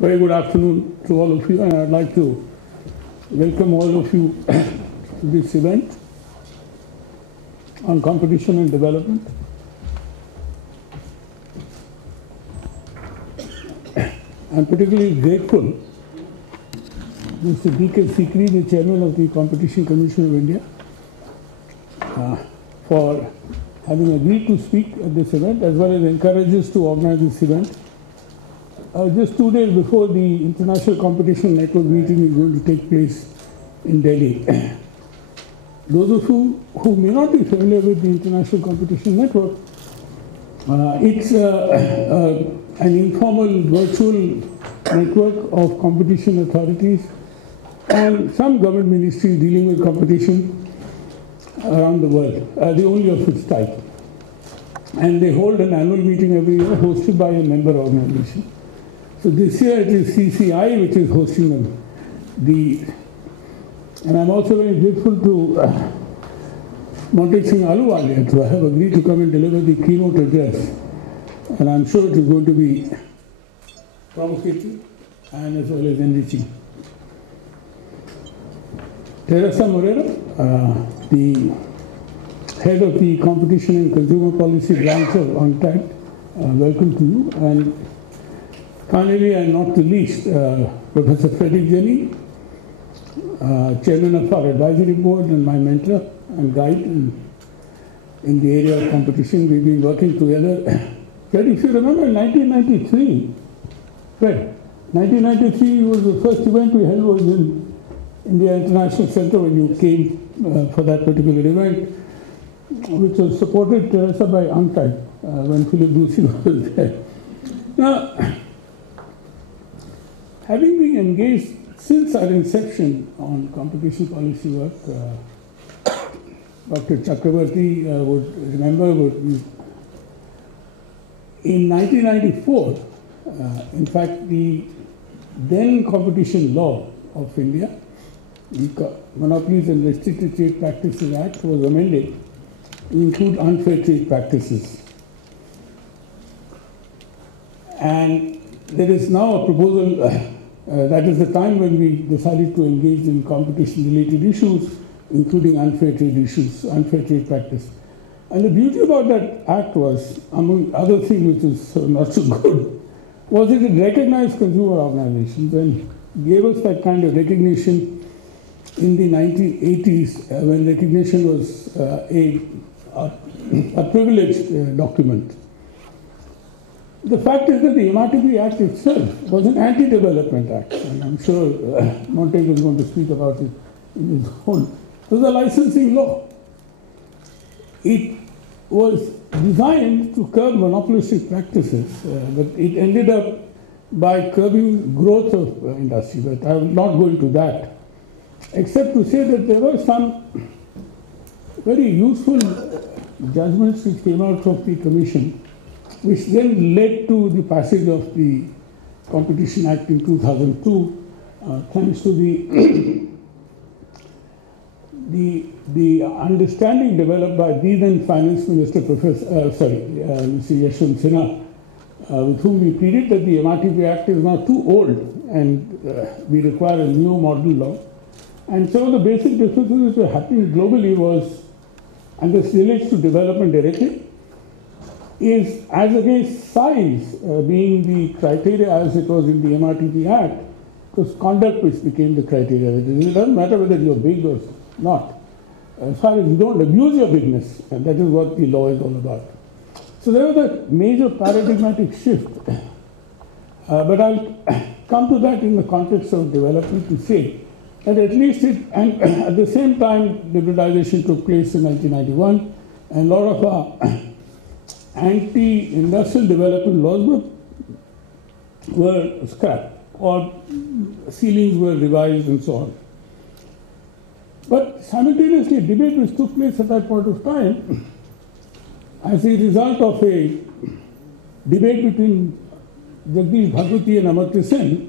Very good afternoon to all of you, and I'd like to welcome all of you to this event on competition and development. I'm particularly grateful to Mr. D.K. Sikri, the Chairman of the Competition Commission of India, for having agreed to speak at this event, as well as encourage us to organize this event. Just 2 days before the International Competition Network meeting is going to take place in Delhi. Those of you who may not be familiar with the International Competition Network, it's an informal virtual network of competition authorities and some government ministries dealing with competition around the world, the only of its type. And they hold an annual meeting every year hosted by a member organization. So this year it is CCI which is hosting them. And I'm also very grateful to Montek Singh Ahluwalia to have agreed to come and deliver the keynote address. And I'm sure it is going to be provocative and as well as enriching. Teresa Moreira, the head of the Competition and Consumer Policy branch of Untitled, welcome to you. And finally, and not the least, Professor Frederick Jenny, Chairman of our advisory board and my mentor and guide in the area of competition. We've been working together. Fred, if you remember, in 1993 was the first event we held was in India International Center when you came for that particular event, which was supported, Teresa, by Untitled when Philip Ducey was there. Now, having been engaged since our inception on competition policy work, Dr. Chakravarti would remember in 1994, in fact, the then competition law of India, the Monopolies and Restricted Trade Practices Act, was amended to include unfair trade practices. And there is now a proposal. That is the time when we decided to engage in competition-related issues, including unfair trade issues, unfair trade practice. And the beauty about that act was, among other things which is not so good, was that it recognized consumer organizations and gave us that kind of recognition in the 1980s when recognition was a privileged document. The fact is that the MRTP Act itself was an anti-development act, and I'm sure Montek is going to speak about it in his own. It was a licensing law. It was designed to curb monopolistic practices, but it ended up by curbing growth of industry. But I will not go into that, except to say that there were some very useful judgments which came out from the Commission, which then led to the passage of the Competition Act in 2002, thanks to the understanding developed by the then Finance Minister, Mr. Yashwant Sinha, with whom we pleaded that the MRTP Act is now too old and we require a new model law. And some of the basic differences which were happening globally was, and this relates to development directly, is as against size being the criteria as it was in the MRTP Act, it was conduct which became the criteria. It doesn't matter whether you're big or not, as far as you don't abuse your bigness, and that is what the law is all about. So there was a major paradigmatic shift, but I'll come to that in the context of development to say that at least and at the same time liberalization took place in 1991, and a lot of our anti-industrial development laws were scrapped, or ceilings were revised and so on. But simultaneously, a debate which took place at that point of time, as a result of a debate between Jagdish Bhagwati and Amartya Sen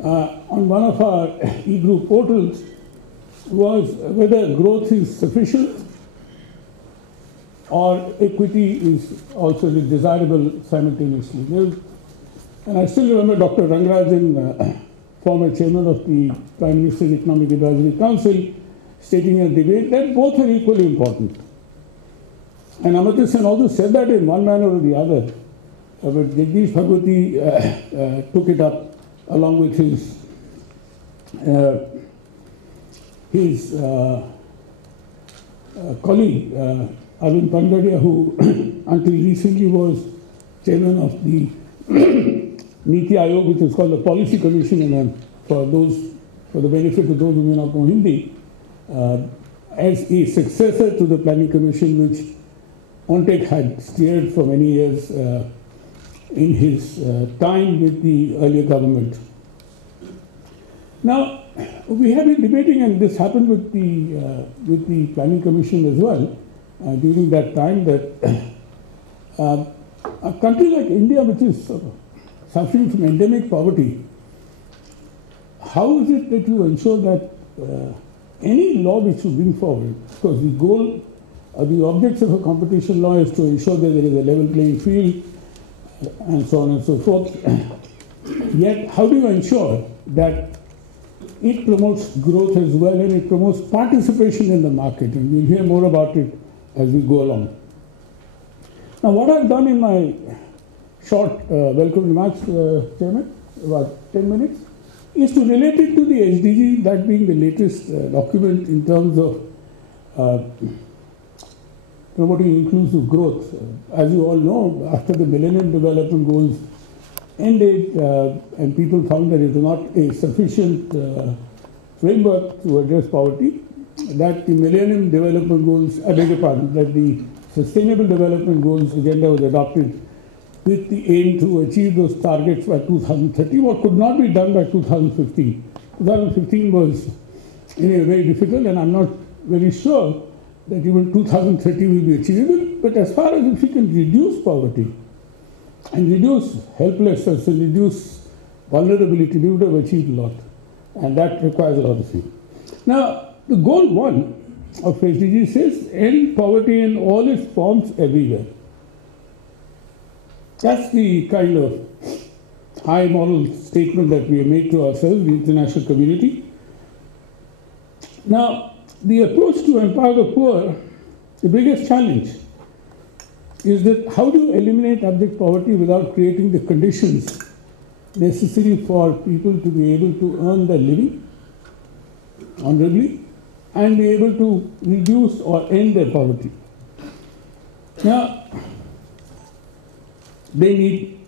on one of our e-group portals, was whether growth is sufficient or equity is also desirable simultaneously. And I still remember Dr. Rangarajan, former chairman of the Prime Minister's Economic Advisory Council, stating in a debate that both are equally important. And Amartya Sen also said that in one manner or the other. But Jagdish Bhagwati took it up along with his colleague, Arvind Pangadia, who until recently was chairman of the Niti Ayog, which is called the Policy Commission, and for the benefit of those who may not know Hindi, as a successor to the Planning Commission, which Ontek had steered for many years in his time with the earlier government. Now, we have been debating, and this happened with the Planning Commission as well, during that time, that a country like India, which is suffering from endemic poverty, how is it that you ensure that any law which you bring forward, because the goal, the objects of a competition law is to ensure that there is a level playing field, and so on and so forth. Yet, how do you ensure that it promotes growth as well, and it promotes participation in the market? And we'll hear more about it as we go along. Now, what I've done in my short welcome remarks, Chairman, about 10 minutes, is to relate it to the SDG, that being the latest document in terms of promoting inclusive growth. As you all know, after the Millennium Development Goals ended, and people found that it was not a sufficient framework to address poverty, that the Millennium Development Goals, I beg your pardon, that the Sustainable Development Goals agenda was adopted with the aim to achieve those targets by 2030, what could not be done by 2015. 2015 was anyway very difficult, and I'm not very sure that even 2030 will be achievable. But as far as if we can reduce poverty and reduce helplessness and reduce vulnerability, we would have achieved a lot. And that requires a lot of things. Now, the goal 1 of SDG says, end poverty in all its forms everywhere. That's the kind of high moral statement that we have made to ourselves, the international community. Now, the approach to empower the poor, the biggest challenge is that how do you eliminate abject poverty without creating the conditions necessary for people to be able to earn their living honorably and be able to reduce or end their poverty. Now, they need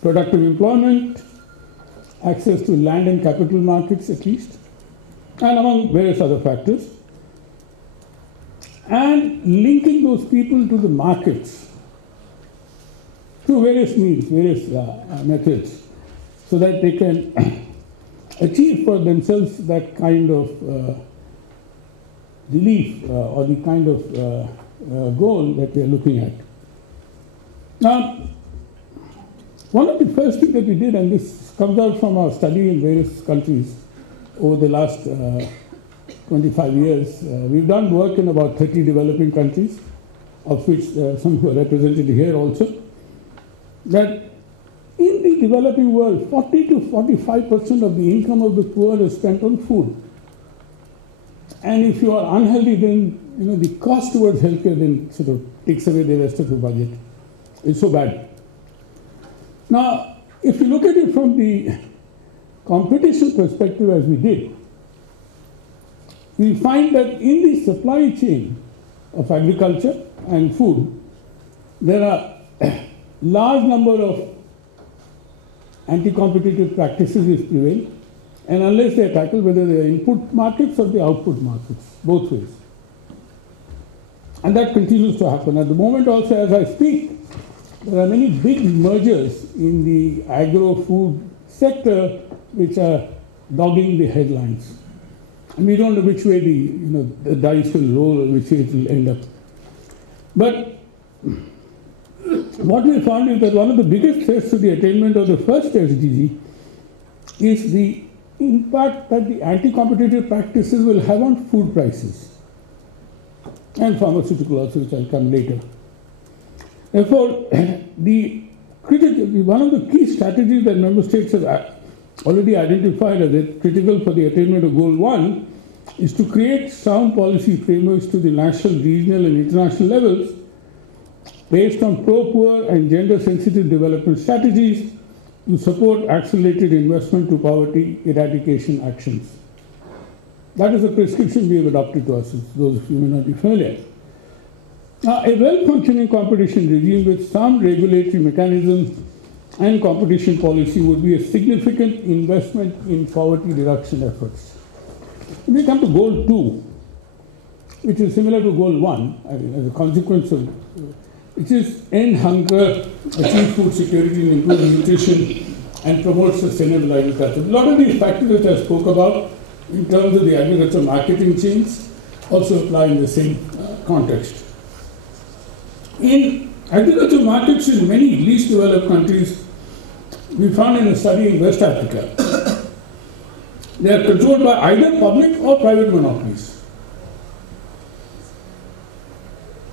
productive employment, access to land and capital markets at least, and among various other factors, and linking those people to the markets through various means, various methods, so that they can achieve for themselves that kind of relief or the kind of goal that we are looking at. Now, one of the first things that we did, and this comes out from our study in various countries over the last 25 years, we've done work in about 30 developing countries, of which some who are represented here also, that in the developing world, 40 to 45% of the income of the poor is spent on food. And if you are unhealthy, then the cost towards healthcare then sort of takes away the rest of the budget. It's so bad. Now, if you look at it from the competition perspective as we did, we find that in the supply chain of agriculture and food, there are a large number of anti-competitive practices which prevail, and unless they are tackled, whether they are input markets or the output markets, both ways. And that continues to happen. At the moment also, as I speak, there are many big mergers in the agro-food sector which are dogging the headlines. And we don't know which way the dice will roll or which way it will end up. But what we found is that one of the biggest threats to the attainment of the first SDG is the impact that the anti-competitive practices will have on food prices and pharmaceuticals also, which I'll come later. Therefore, the One of the key strategies that member states have already identified as critical for the attainment of Goal 1 is to create sound policy frameworks to the national, regional, and international levels based on pro-poor and gender-sensitive development strategies to support accelerated investment to poverty eradication actions. That is a prescription we have adopted to ourselves, those of you may not be familiar. Now, a well-functioning competition regime with some regulatory mechanisms and competition policy would be a significant investment in poverty reduction efforts. When we come to Goal 2, which is similar to Goal 1, as a consequence of which is end hunger, achieve food security and improve nutrition, and promote sustainable agriculture. A lot of these factors which I spoke about in terms of the agriculture marketing chains also apply in the same context. In agriculture markets in many least developed countries, we found in a study in West Africa, they are controlled by either public or private monopolies.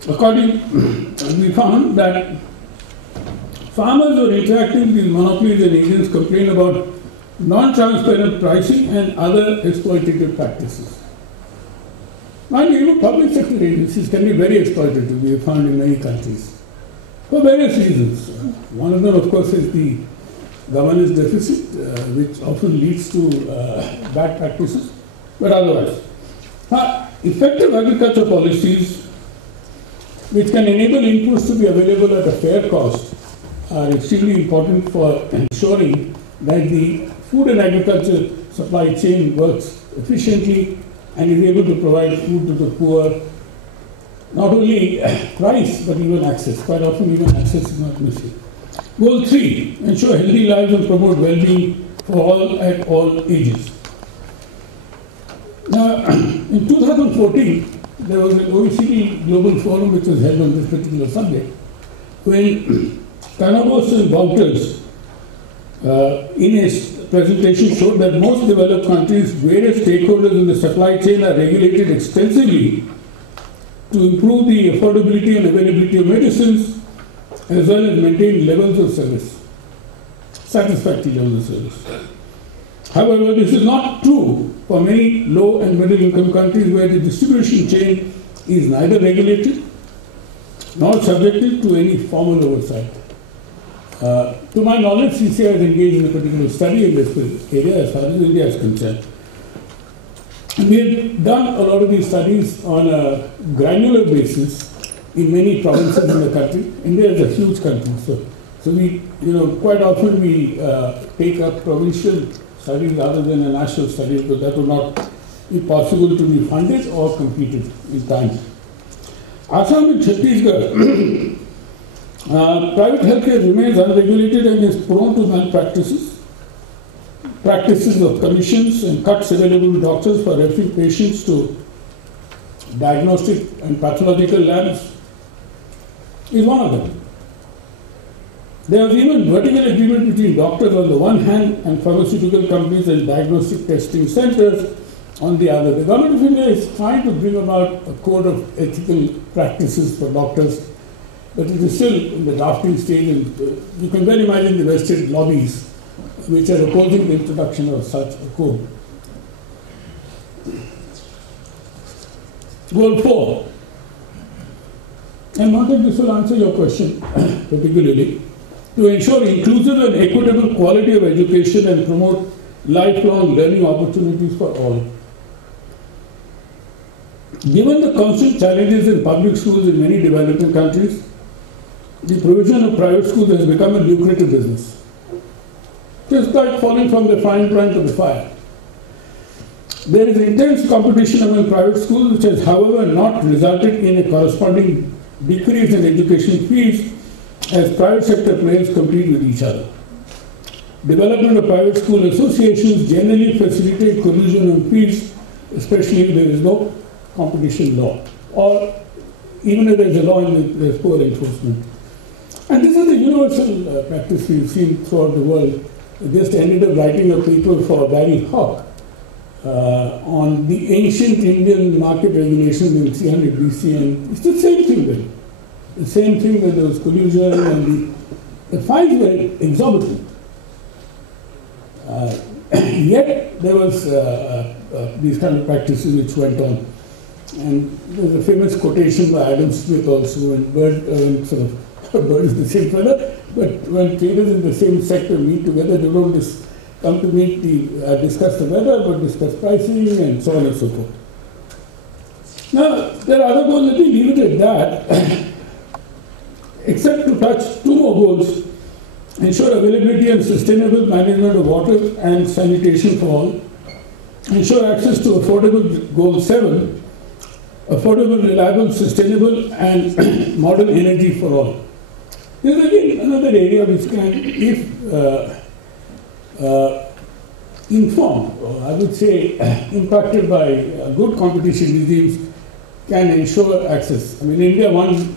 We found that farmers who are interacting with these monopolies and agents complain about non-transparent pricing and other exploitative practices. Mind you, even public sector agencies can be very exploitative, we have found in many countries, for various reasons. One of them, of course, is the governance deficit, which often leads to bad practices, but otherwise. Effective agriculture policies which can enable inputs to be available at a fair cost are extremely important for ensuring that the food and agriculture supply chain works efficiently and is able to provide food to the poor, not only price but even access. Quite often even access is not missing. Goal 3, ensure healthy lives and promote well-being for all at all ages. Now, in 2014, there was an OECD Global Forum which was held on this particular subject, when Canavos and Wouters in his presentation showed that most developed countries, various stakeholders in the supply chain are regulated extensively to improve the affordability and availability of medicines, as well as maintain levels of service, satisfactory levels of service. However, this is not true for many low and middle income countries where the distribution chain is neither regulated nor subjected to any formal oversight. To my knowledge, CCI has engaged in a particular study in this area as far as India is concerned. And we have done a lot of these studies on a granular basis in many provinces in the country. India is a huge country, so we, quite often we take up provincial studies rather than a national study, because that would not be possible to be funded or completed in time. Assam and Chhattisgarh, private healthcare remains unregulated and is prone to malpractices. Practices of commissions and cuts available to doctors for referring patients to diagnostic and pathological labs is one of them. There was even vertical agreement between doctors on the one hand and pharmaceutical companies and diagnostic testing centers on the other. The government of India is trying to bring about a code of ethical practices for doctors, but it is still in the drafting stage, and you can well imagine the vested lobbies which are opposing the introduction of such a code. Goal 4. And Martin, this will answer your question particularly. To ensure inclusive and equitable quality of education and promote lifelong learning opportunities for all. Given the constant challenges in public schools in many developing countries, the provision of private schools has become a lucrative business. Just like falling from the frying pan to the fire. There is intense competition among private schools, which has, however, not resulted in a corresponding decrease in education fees as private sector players compete with each other. Development of private school associations generally facilitate collusion on fees, especially if there is no competition law, or even if there is a law and there is poor enforcement. And this is a universal practice we've seen throughout the world. I just ended up writing a paper for Barry Hawk on the ancient Indian market regulations in 300 BC, and it's the same thing then. The same thing that there was collusion and the fines were exorbitant. Yet there was these kind of practices which went on. And there's a famous quotation by Adam Smith also, when bird is the same feather, but when traders in the same sector meet together, they don't come to meet discuss the weather, but discuss pricing and so on and so forth. Now, there are other goals, let me leave it at that, except to touch two more goals: ensure availability and sustainable management of water and sanitation for all, ensure access to affordable, goal 7, affordable, reliable, sustainable, and modern energy for all. This is again another area which can, if informed, or I would say impacted by good competition regimes, can ensure access. I mean, in India, one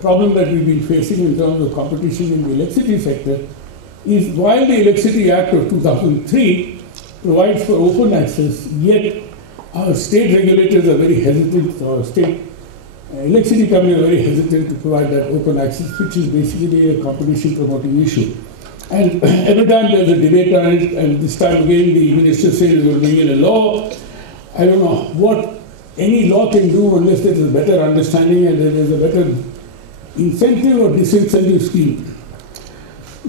problem that we've been facing in terms of competition in the electricity sector is, while the Electricity Act of 2003 provides for open access, yet our state regulators are very hesitant, or state electricity companies are very hesitant to provide that open access, which is basically a competition promoting issue. And every time there's a debate on it, and this time again the minister says we're going to bring in a law. I don't know what any law can do unless there is a better understanding and there is a better incentive or disincentive scheme.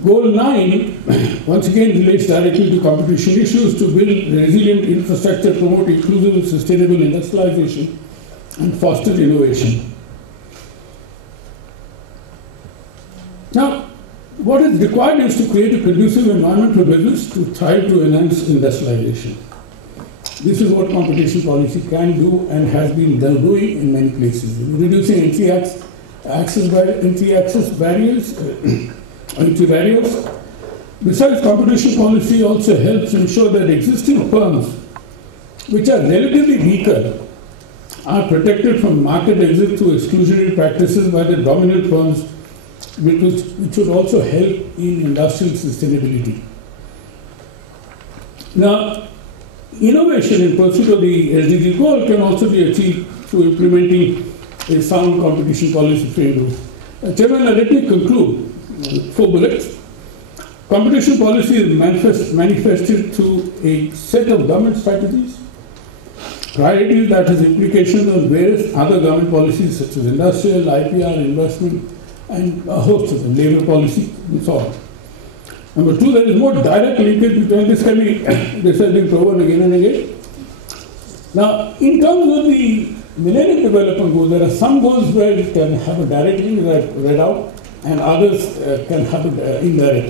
Goal 9, once again, relates directly to competition issues: to build resilient infrastructure, promote inclusive and sustainable industrialization, and foster innovation. Now, what is required is to create a conducive environment for business to thrive, to enhance industrialization. This is what competition policy can do and has been doing in many places. Reducing entry barriers. Besides, competition policy also helps ensure that existing firms, which are relatively weaker, are protected from market exit through exclusionary practices by the dominant firms, which would also help in industrial sustainability. Now, innovation in pursuit of the SDG goal can also be achieved through implementing a sound competition policy framework. Chairman, let me conclude with 4 bullets. Competition policy is manifested through a set of government strategies, priorities that has implications on various other government policies such as industrial, IPR, investment, and a host of them, labor policy, and so on. Number 2, there is more direct linkage between this has been proven again and again. Now, in terms of the Millennium Development Goals, there are some goals where it can have a direct link that read out, and others can have an indirect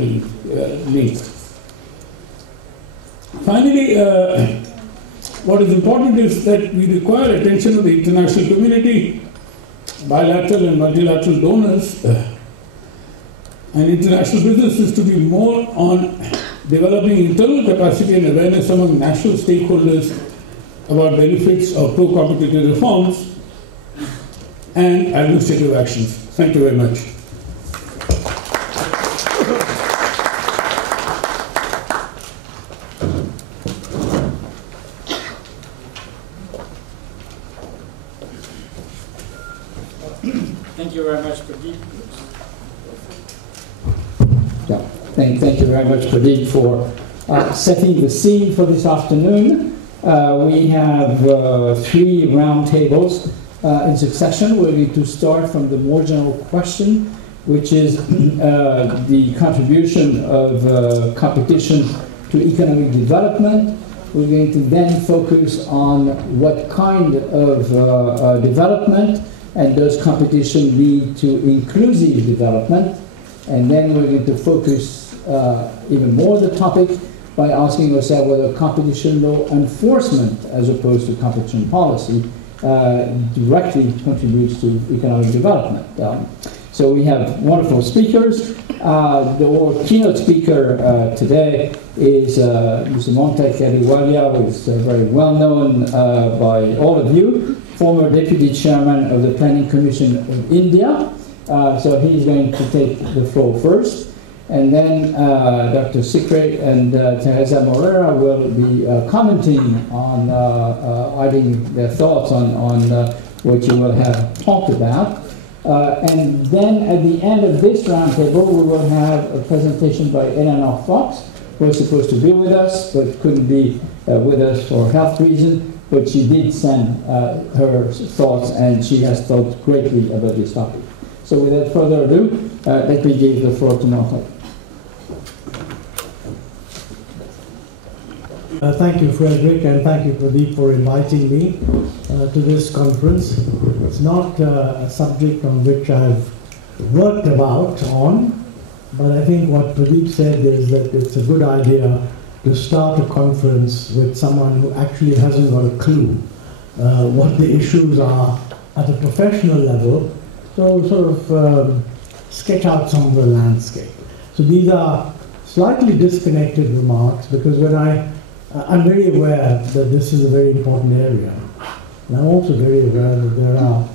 link. Finally, what is important is that we require attention of the international community, bilateral and multilateral donors, and international businesses to be more on developing internal capacity and awareness among national stakeholders about benefits of pro-competitive reforms and administrative actions. Thank you very much. Thank you very much, Pradeep. Yeah, thank you very much, Pradeep, for setting the scene for this afternoon. We have 3 roundtables in succession. We're going to start from the more general question, which is the contribution of competition to economic development. We're going to then focus on what kind of development, and does competition lead to inclusive development? And then we're going to focus even more the topic by asking ourselves whether competition law enforcement, as opposed to competition policy, directly contributes to economic development. So we have wonderful speakers. The keynote speaker today is Mr. Monta-Kadiwalia, who is very well known by all of you, former Deputy Chairman of the Planning Commission of India. So he's going to take the floor first. And then Dr. Sikre and Teresa Morera will be commenting on, adding their thoughts on what you will have talked about. And then at the end of this roundtable, we will have a presentation by Eleanor Fox, who was supposed to be with us, but couldn't be with us for health reasons. But she did send her thoughts, and she has thought greatly about this topic. So without further ado, let me give the floor to Martha. Thank you, Frederick, and thank you, Pradeep, for inviting me to this conference. It's not a subject on which I've worked on, but I think what Pradeep said is that it's a good idea to start a conference with someone who actually hasn't got a clue what the issues are at a professional level, so sort of sketch out some of the landscape. So these are slightly disconnected remarks, because when I'm very aware that this is a very important area. And I'm also very aware that there are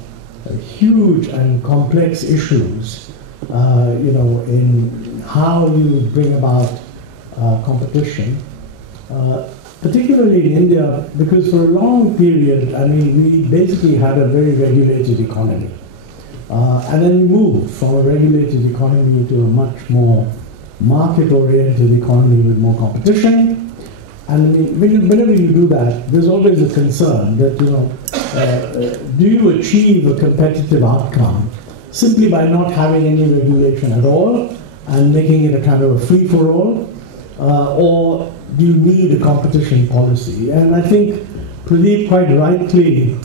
huge and complex issues, in how you bring about competition, particularly in India, because for a long period, we basically had a very regulated economy. And then we moved from a regulated economy to a much more market-oriented economy with more competition. And whenever you do that, there's always a concern that, do you achieve a competitive outcome simply by not having any regulation at all and making it a kind of a free-for-all, or do you need a competition policy? And I think Pradeep quite rightly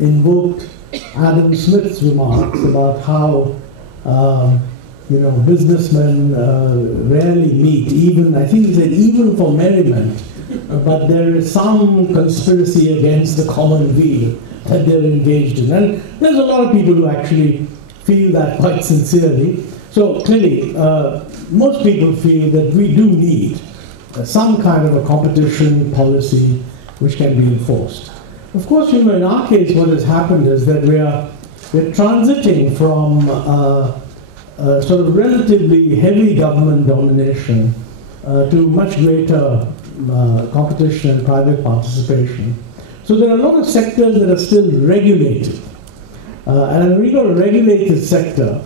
invoked Adam Smith's remarks about how businessmen rarely meet, I think he said even for merriment, but there is some conspiracy against the common weal that they're engaged in. And there's a lot of people who actually feel that quite sincerely. So clearly, most people feel that we do need some kind of a competition policy which can be enforced. Of course, in our case, what has happened is that we're transiting from sort of relatively heavy government domination to much greater competition and private participation. So there are a lot of sectors that are still regulated. And when we got a regulated sector,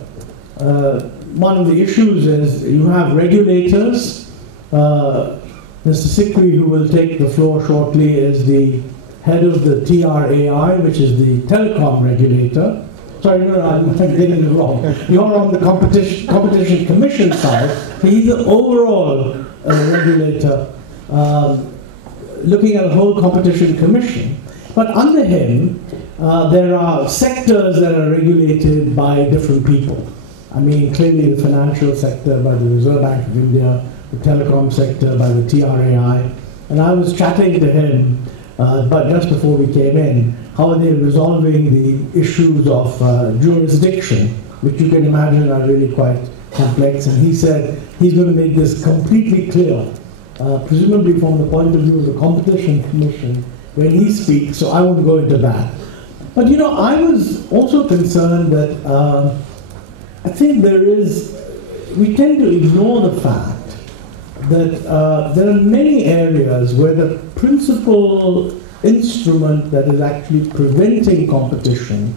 one of the issues is you have regulators. Mr. Sikri, who will take the floor shortly, is the head of the TRAI, which is the telecom regulator. Sorry, no, I'm getting it wrong. You're on the Competition Commission side. He's the overall regulator, looking at the whole Competition Commission. But under him, there are sectors that are regulated by different people. Clearly the financial sector by the Reserve Bank of India, the telecom sector by the TRAI. And I was chatting to him, but just before we came in, how are they resolving the issues of jurisdiction, which you can imagine are really quite complex. And he said he's going to make this completely clear, presumably from the point of view of the Competition Commission, when he speaks, so I won't go into that. But I was also concerned that I think we tend to ignore the fact that there are many areas where the principal instrument that is actually preventing competition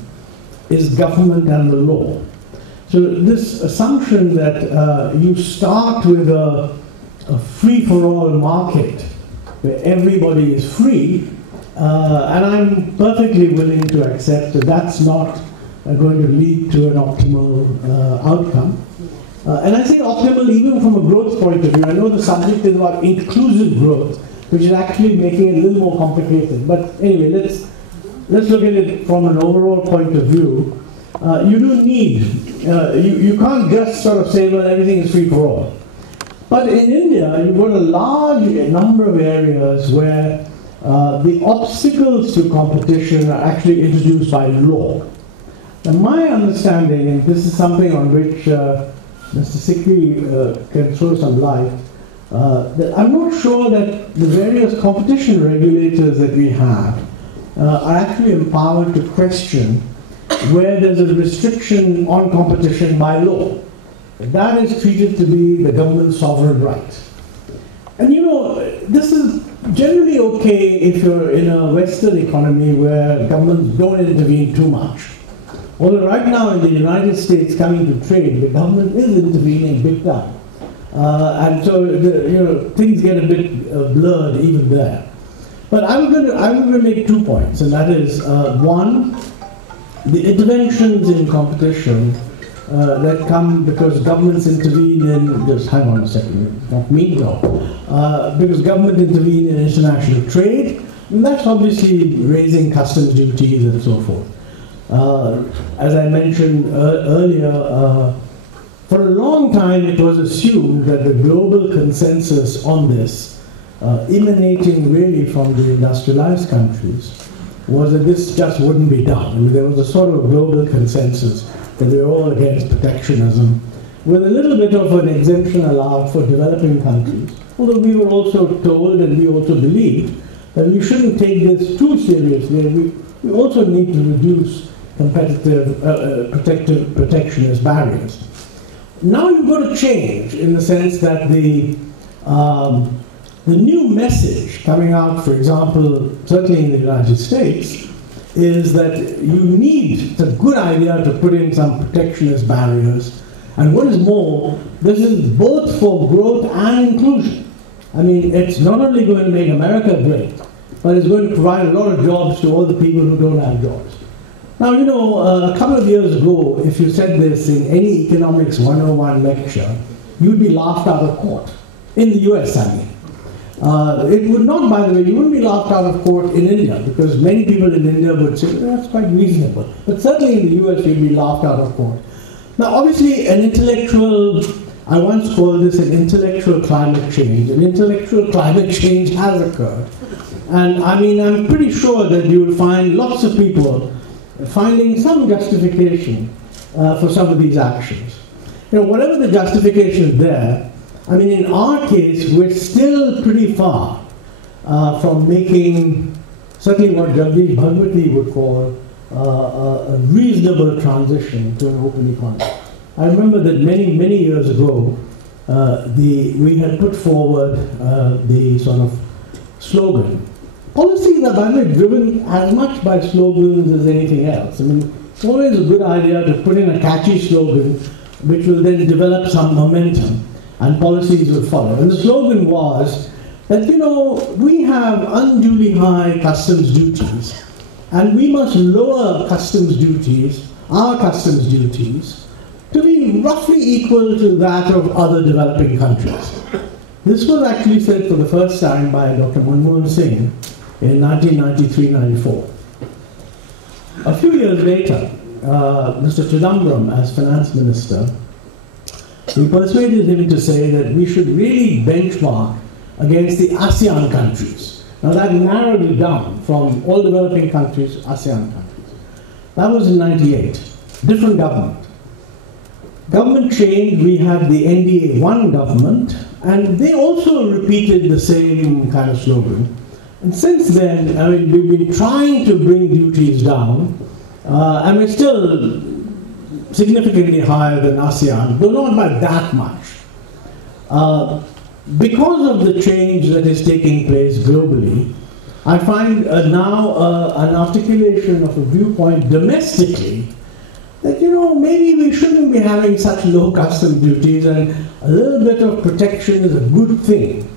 is government and the law. So this assumption that you start with a free-for-all market where everybody is free, and I'm perfectly willing to accept that that's not going to lead to an optimal outcome. And I say optimal even from a growth point of view. I know the subject is about inclusive growth, which is actually making it a little more complicated. But anyway, let's look at it from an overall point of view. You do need, you can't just sort of say, well, everything is free for all. But in India, you've got a large number of areas where the obstacles to competition are actually introduced by law. Now, my understanding, and this is something on which Mr. Sikri can throw some light, that I'm not sure that the various competition regulators that we have are actually empowered to question where there's a restriction on competition by law. That is treated to be the government's sovereign right. And this is generally okay if you're in a Western economy where governments don't intervene too much. Although right now in the United States coming to trade, the government is intervening big time. And so things get a bit blurred even there. But I'm going to make 2 points, and that is, one, the interventions in competition that come because governments intervene in, just hang on a second, not me, no, because government intervene in international trade, and that's obviously raising customs duties and so forth. As I mentioned earlier, for a long time it was assumed that the global consensus on this, emanating really from the industrialized countries, was that this just wouldn't be done. I mean, there was a sort of global consensus that we were all against protectionism, with a little bit of an exemption allowed for developing countries. Although we were also told, and we also believed, that we shouldn't take this too seriously. We also need to reduce competitive, protectionist barriers. Now you've got to change in the sense that the new message coming out, for example, certainly in the United States, is that you need, it's a good idea to put in some protectionist barriers. And what is more, this is both for growth and inclusion. I mean, it's not only going to make America great, but it's going to provide a lot of jobs to all the people who don't have jobs. Now, you know, a couple of years ago, if you said this in any Economics 101 lecture, you'd be laughed out of court. In the US, I mean. It would not, by the way, you wouldn't be laughed out of court in India, because many people in India would say, well, that's quite reasonable. But certainly in the US, you'd be laughed out of court. Now, obviously, an intellectual, I once called this an intellectual climate change. An intellectual climate change has occurred. And I mean, I'm pretty sure that you'll find lots of people finding some justification for some of these actions. You know, whatever the justification is there, I mean, in our case, we're still pretty far from making certainly what Jagdish Bhagwati would call a reasonable transition to an open economy. I remember that many years ago, we had put forward the sort of slogan. Policies are, by the way, driven as much by slogans as anything else. I mean, it's always a good idea to put in a catchy slogan which will then develop some momentum, and policies will follow. And the slogan was that, you know, we have unduly high customs duties, and we must lower customs duties, our customs duties, to be roughly equal to that of other developing countries. This was actually said for the first time by Dr. Manmohan Singh in 1993-94. A few years later, Mr. Chidambaram, as finance minister, we persuaded him to say that we should really benchmark against the ASEAN countries. Now that narrowed it down from all developing countries, ASEAN countries. That was in '98. Different government. Government changed, we had the NDA-1 government, and they also repeated the same kind of slogan. And since then, I mean, we've been trying to bring duties down, and we're still significantly higher than ASEAN, though not by that much. Because of the change that is taking place globally, I find now an articulation of a viewpoint domestically that, you know, maybe we shouldn't be having such low custom duties, and a little bit of protection is a good thing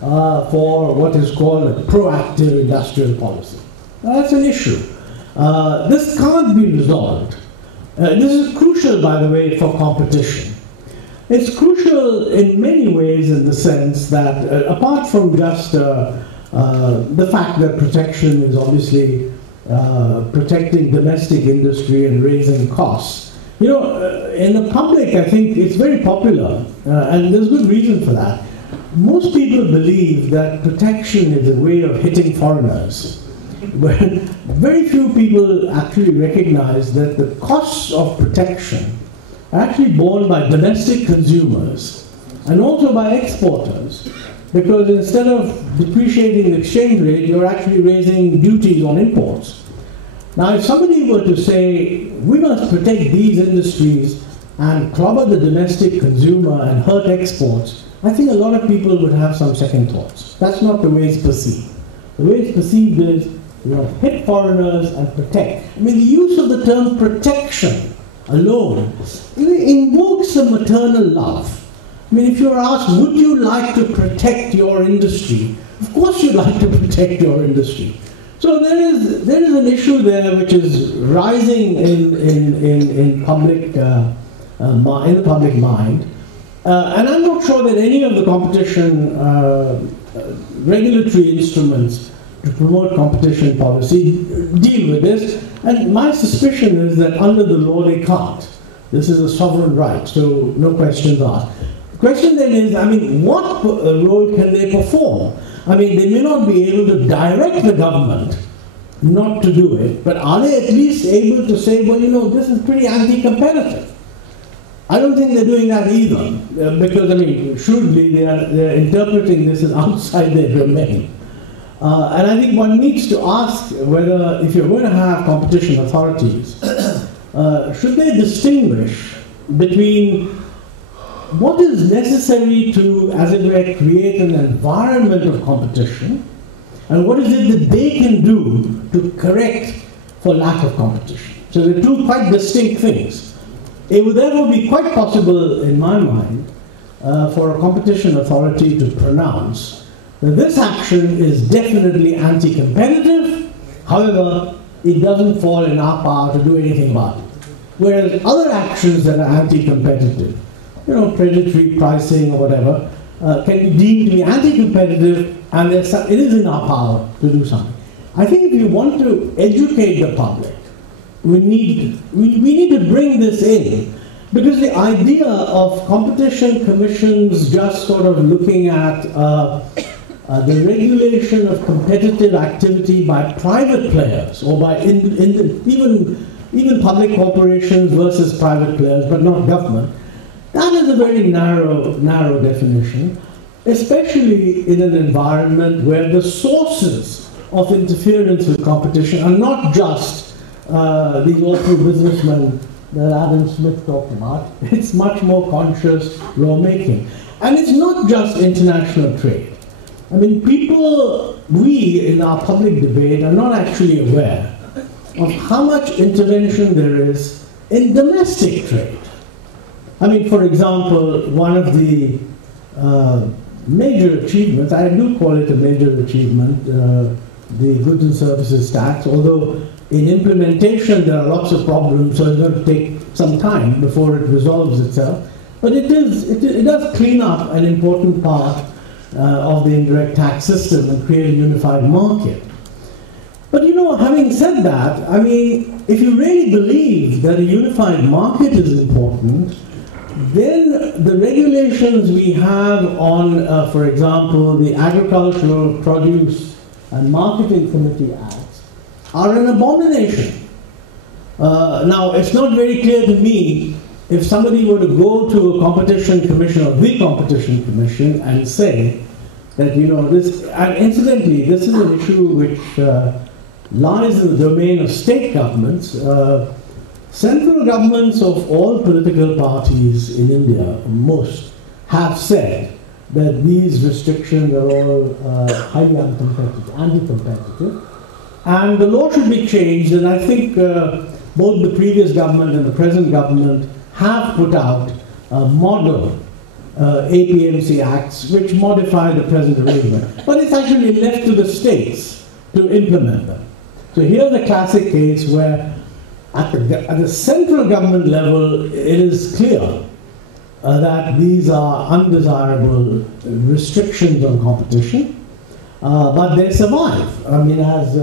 for what is called a proactive industrial policy. Now, that's an issue. This can't be resolved. This is crucial, by the way, for competition. It's crucial in many ways in the sense that, apart from just the fact that protection is obviously protecting domestic industry and raising costs, you know, in the public, I think it's very popular, and there's good reason for that. Most people believe that protection is a way of hitting foreigners. But very few people actually recognize that the costs of protection are actually borne by domestic consumers and also by exporters, because instead of depreciating the exchange rate, you're actually raising duties on imports. Now, if somebody were to say, we must protect these industries and clobber the domestic consumer and hurt exports, I think a lot of people would have some second thoughts. That's not the way it's perceived. The way it's perceived is, hit foreigners and protect. I mean, the use of the term protection alone invokes a maternal love. I mean, if you're asked, would you like to protect your industry? Of course you'd like to protect your industry. So there is an issue there which is rising in public in the public mind, and I'm not sure that any of the competition regulatory instruments to promote competition policy deal with this. And my suspicion is that under the law they can't. This is a sovereign right, so no questions asked. The question then is, I mean, what role can they perform? I mean, they may not be able to direct the government not to do it, but are they at least able to say, well, this is pretty anti-competitive? I don't think they're doing that either, because, I mean, shrewdly they're interpreting this as outside their domain. And I think one needs to ask whether, if you're going to have competition authorities, should they distinguish between what is necessary to, as it were, create an environment of competition, and what is it that they can do to correct for lack of competition? So they're two quite distinct things. It would therefore be quite possible, in my mind, for a competition authority to pronounce that this action is definitely anti-competitive, however, it doesn't fall in our power to do anything about it. Whereas other actions that are anti-competitive, predatory pricing or whatever, can be deemed to be anti-competitive, and it is in our power to do something. I think if you want to educate the public, we need to bring this in, because the idea of competition commissions just sort of looking at the regulation of competitive activity by private players, or by even public corporations versus private players, but not government, that is a very narrow definition, especially in an environment where the sources of interference with competition are not just these awful businessmen that Adam Smith talked about. It's much more conscious lawmaking. And it's not just international trade. I mean, we in our public debate are not actually aware of how much intervention there is in domestic trade. I mean, for example, one of the major achievements, I do call it a major achievement, the Goods and Services Tax, although in implementation there are lots of problems, so it's going to take some time before it resolves itself. But it does clean up an important part of the indirect tax system and create a unified market. But having said that, I mean, if you really believe that a unified market is important, then the regulations we have on, for example, the Agricultural Produce and Marketing Committee Acts are an abomination. Now, it's not very clear to me if somebody were to go to a competition commission or the competition commission and say that, this, and incidentally, this is an issue which lies in the domain of state governments. Central governments of all political parties in India, most, have said that these restrictions are all highly uncompetitive, anti-competitive, and the law should be changed. And I think both the previous government and the present government have put out model APMC acts which modify the present arrangement, but it's actually left to the states to implement them. So here's a classic case where at the central government level, it is clear that these are undesirable restrictions on competition, but they survive. I mean, as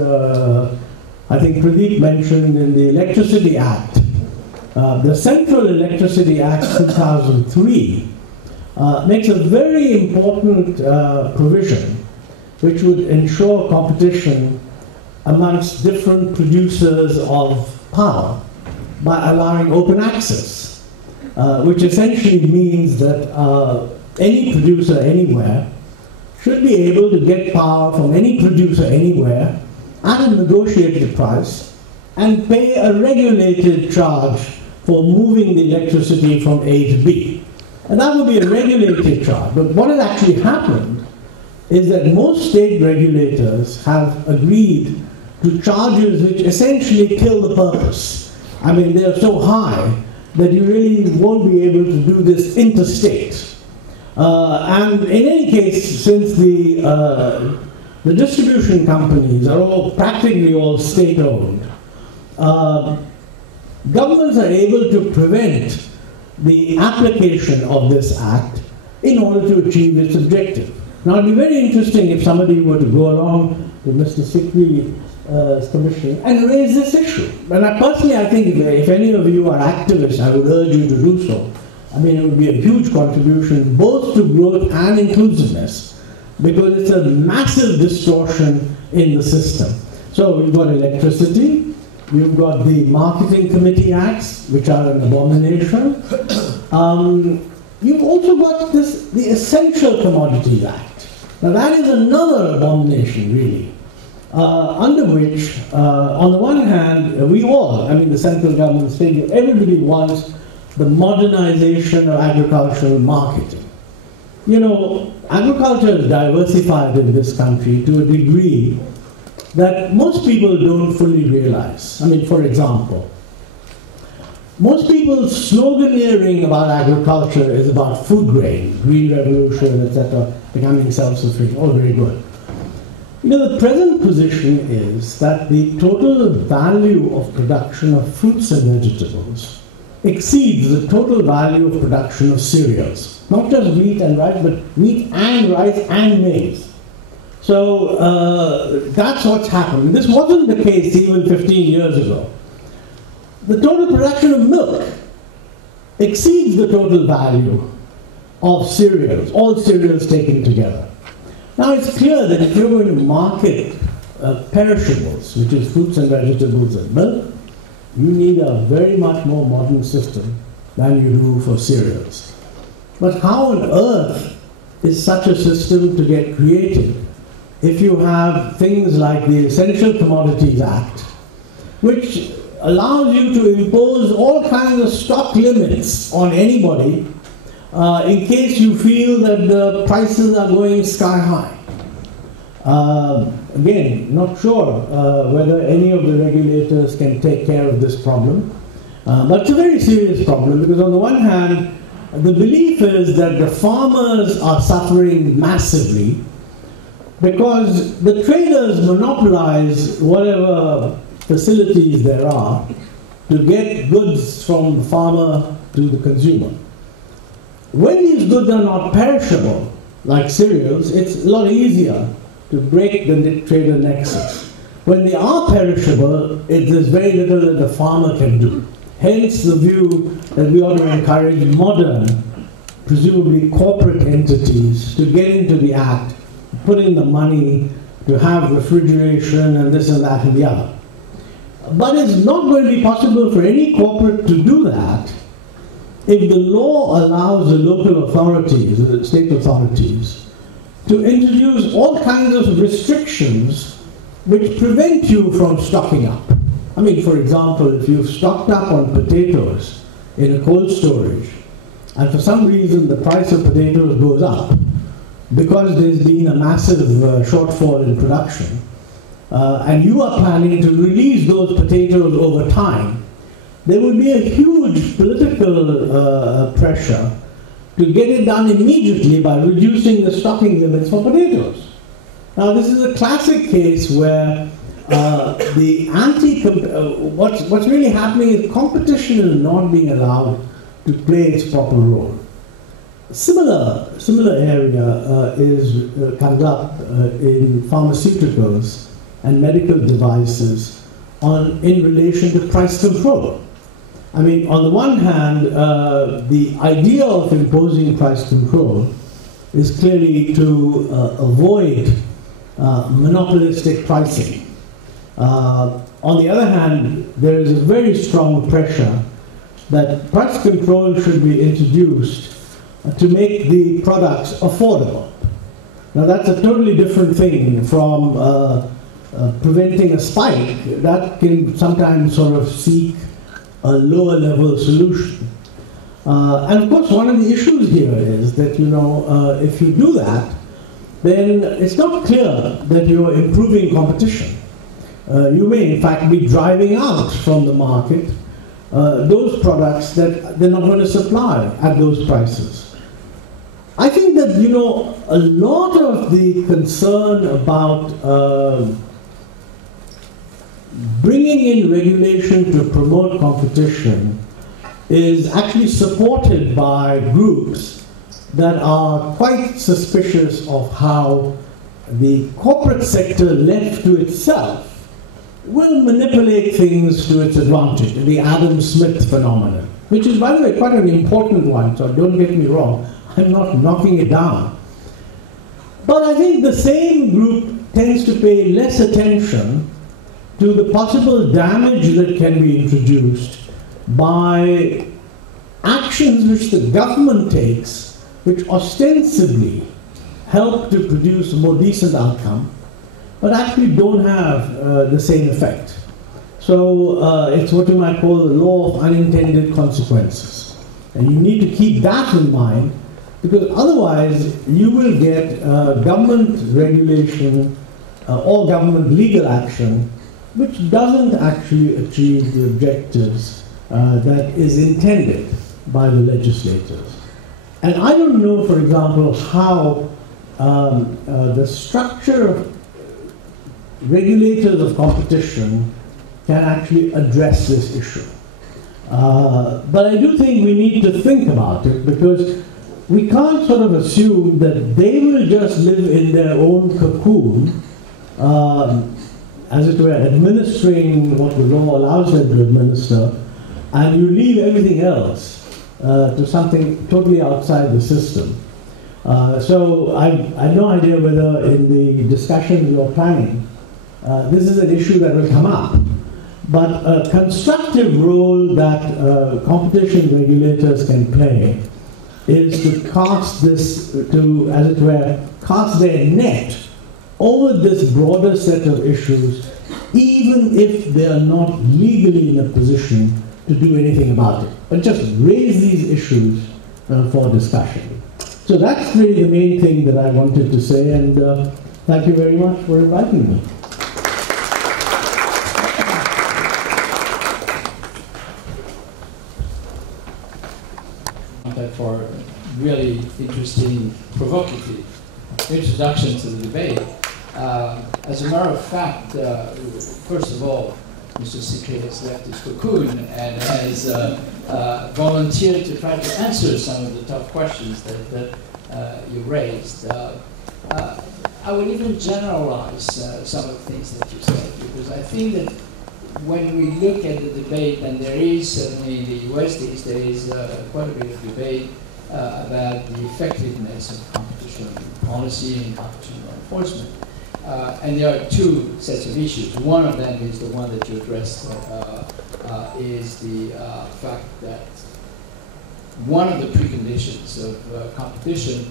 I think Pradeep mentioned in the Electricity Act, the Central Electricity Act 2003 makes a very important provision which would ensure competition amongst different producers of power by allowing open access, which essentially means that any producer anywhere should be able to get power from any producer anywhere at a negotiated price and pay a regulated charge for moving the electricity from A to B. And that would be a regulated charge. But what has actually happened is that most state regulators have agreed to charges which essentially kill the purpose. I mean, they're so high that you really won't be able to do this interstate. And in any case, since the distribution companies are practically all state-owned, governments are able to prevent the application of this act in order to achieve its objective. Now, it would be very interesting if somebody were to go along to Mr. Sikri's commission and raise this issue. And I think if any of you are activists, I would urge you to do so. I mean, it would be a huge contribution both to growth and inclusiveness, because it's a massive distortion in the system. So we've got electricity, you've got the Marketing Committee Acts, which are an abomination. You've also got the Essential Commodities Act. Now that is another abomination, really, under which, on the one hand, we all, I mean the central government, state, everybody wants the modernization of agricultural marketing. You know, agriculture is diversified in this country to a degree that most people don't fully realize. I mean, for example, most people's sloganeering about agriculture is about food grain, green revolution, etc., becoming self-sufficient, all very good. You know, the present position is that the total value of production of fruits and vegetables exceeds the total value of production of cereals. Not just wheat and rice, but wheat and rice and maize. So that's what's happened. This wasn't the case even 15 years ago. The total production of milk exceeds the total value of cereals, all cereals taken together. Now it's clear that if you're going to market perishables, which is fruits and vegetables and milk, you need a very much more modern system than you do for cereals. But how on earth is such a system to get created if you have things like the Essential Commodities Act, which allows you to impose all kinds of stock limits on anybody in case you feel that the prices are going sky high? Again, not sure whether any of the regulators can take care of this problem, but it's a very serious problem, because on the one hand, the belief is that the farmers are suffering massively because the traders monopolize whatever facilities there are to get goods from the farmer to the consumer. When these goods are not perishable, like cereals, it's a lot easier to break the trader nexus. When they are perishable, there's very little that the farmer can do. Hence the view that we ought to encourage modern, presumably corporate entities to get into the act, put in the money to have refrigeration and this and that and the other. But it's not going to be possible for any corporate to do that if the law allows the local authorities, the state authorities, to introduce all kinds of restrictions which prevent you from stocking up. I mean, for example, if you've stocked up on potatoes in a cold storage, and for some reason the price of potatoes goes up because there's been a massive shortfall in production, and you are planning to release those potatoes over time, there will be a huge political pressure to get it done immediately by reducing the stocking limits for potatoes. Now, this is a classic case where what's really happening is competition is not being allowed to play its proper role. Similar area comes up in pharmaceuticals and medical devices in relation to price control. I mean, on the one hand, the idea of imposing price control is clearly to avoid monopolistic pricing. On the other hand, there is a very strong pressure that price control should be introduced to make the products affordable. Now that's a totally different thing from preventing a spike. That can sometimes sort of seek a lower level solution. And of course, one of the issues here is that, you know, if you do that, then it's not clear that you're improving competition. you may in fact be driving out from the market those products that they're not going to supply at those prices. I think that, you know, a lot of the concern about bringing in regulation to promote competition is actually supported by groups that are quite suspicious of how the corporate sector left to itself will manipulate things to its advantage. The Adam Smith phenomenon, which is, by the way, quite an important one, so don't get me wrong, I'm not knocking it down. But I think the same group tends to pay less attention to the possible damage that can be introduced by actions which the government takes, which ostensibly help to produce a more decent outcome, but actually don't have the same effect. So it's what you might call the law of unintended consequences. And you need to keep that in mind, because otherwise you will get government regulation or government legal action which doesn't actually achieve the objectives that is intended by the legislators. And I don't know, for example, how the structure of regulators of competition can actually address this issue. But I do think we need to think about it, because we can't sort of assume that they will just live in their own cocoon, as it were, administering what the law allows them to administer, and you leave everything else to something totally outside the system. So I have no idea whether in the discussions you're planning, this is an issue that will come up. But a constructive role that competition regulators can play is to cast this, to, as it were, cast their net over this broader set of issues, even if they are not legally in a position to do anything about it, but just raise these issues for discussion. So that's really the main thing that I wanted to say, and thank you very much for inviting me. For a really interesting, provocative introduction to the debate. As a matter of fact, first of all, Mr. Sikri has left his cocoon and has volunteered to try to answer some of the tough questions that you raised. I would even generalize some of the things that you said, because I think that when we look at the debate, and there is certainly in the US these days quite a bit of debate about the effectiveness of competition policy and competition enforcement. And there are two sets of issues. One of them is the one that you addressed, is the fact that one of the preconditions of competition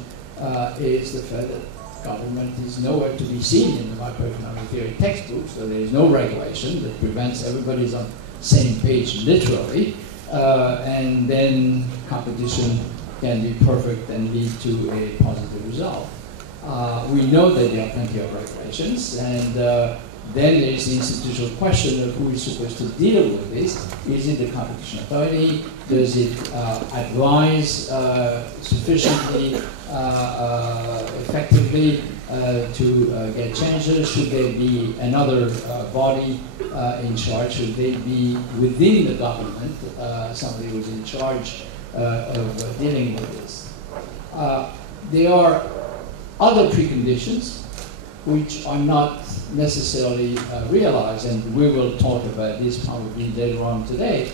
is the fact that government is nowhere to be seen in the macroeconomic theory textbook, so there is no regulation that prevents everybody's on the same page literally, and then competition can be perfect and lead to a positive result. We know that there are plenty of regulations, and then there is the institutional question of who is supposed to deal with this. Is it the competition authority? Does it advise sufficiently effectively to get changes? Should there be another body in charge? Should they be within the government, somebody who's in charge of dealing with this? There are other preconditions which are not necessarily realized, and we will talk about this probably later on today.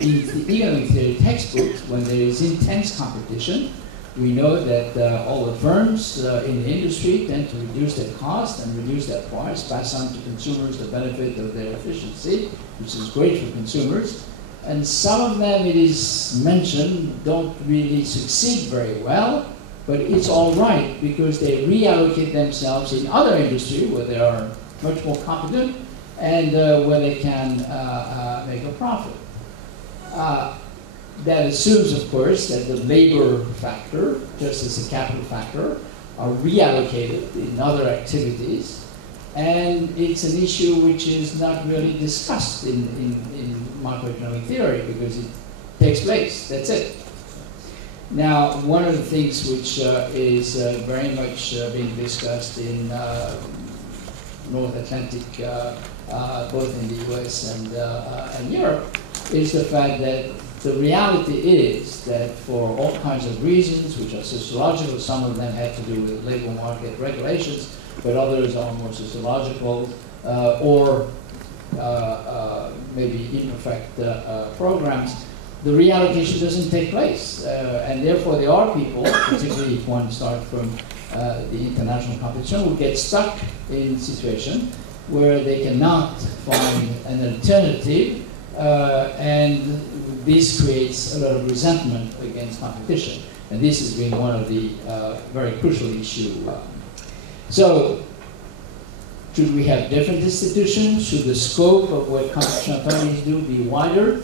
In the economic theory textbooks, when there is intense competition, we know that all the firms in the industry tend to reduce their cost and reduce their price, pass on to consumers the benefit of their efficiency, which is great for consumers. And some of them, it is mentioned, don't really succeed very well, but it's all right because they reallocate themselves in other industry where they are much more competent and where they can make a profit. That assumes, of course, that the labor factor, just as a capital factor, are reallocated in other activities. and it's an issue which is not really discussed in macroeconomic theory because it takes place, that's it. Now, one of the things which is very much being discussed in North Atlantic, both in the US and Europe, is the fact that the reality is that for all kinds of reasons, which are sociological, some of them have to do with labor market regulations, but others are more sociological or maybe imperfect programs. The reallocation doesn't take place, and therefore there are people, particularly if one starts from the international competition, who get stuck in a situation where they cannot find an alternative, and this creates a lot of resentment against competition. And this has been one of the very crucial issues. So, should we have different institutions? Should the scope of what competition authorities do be wider?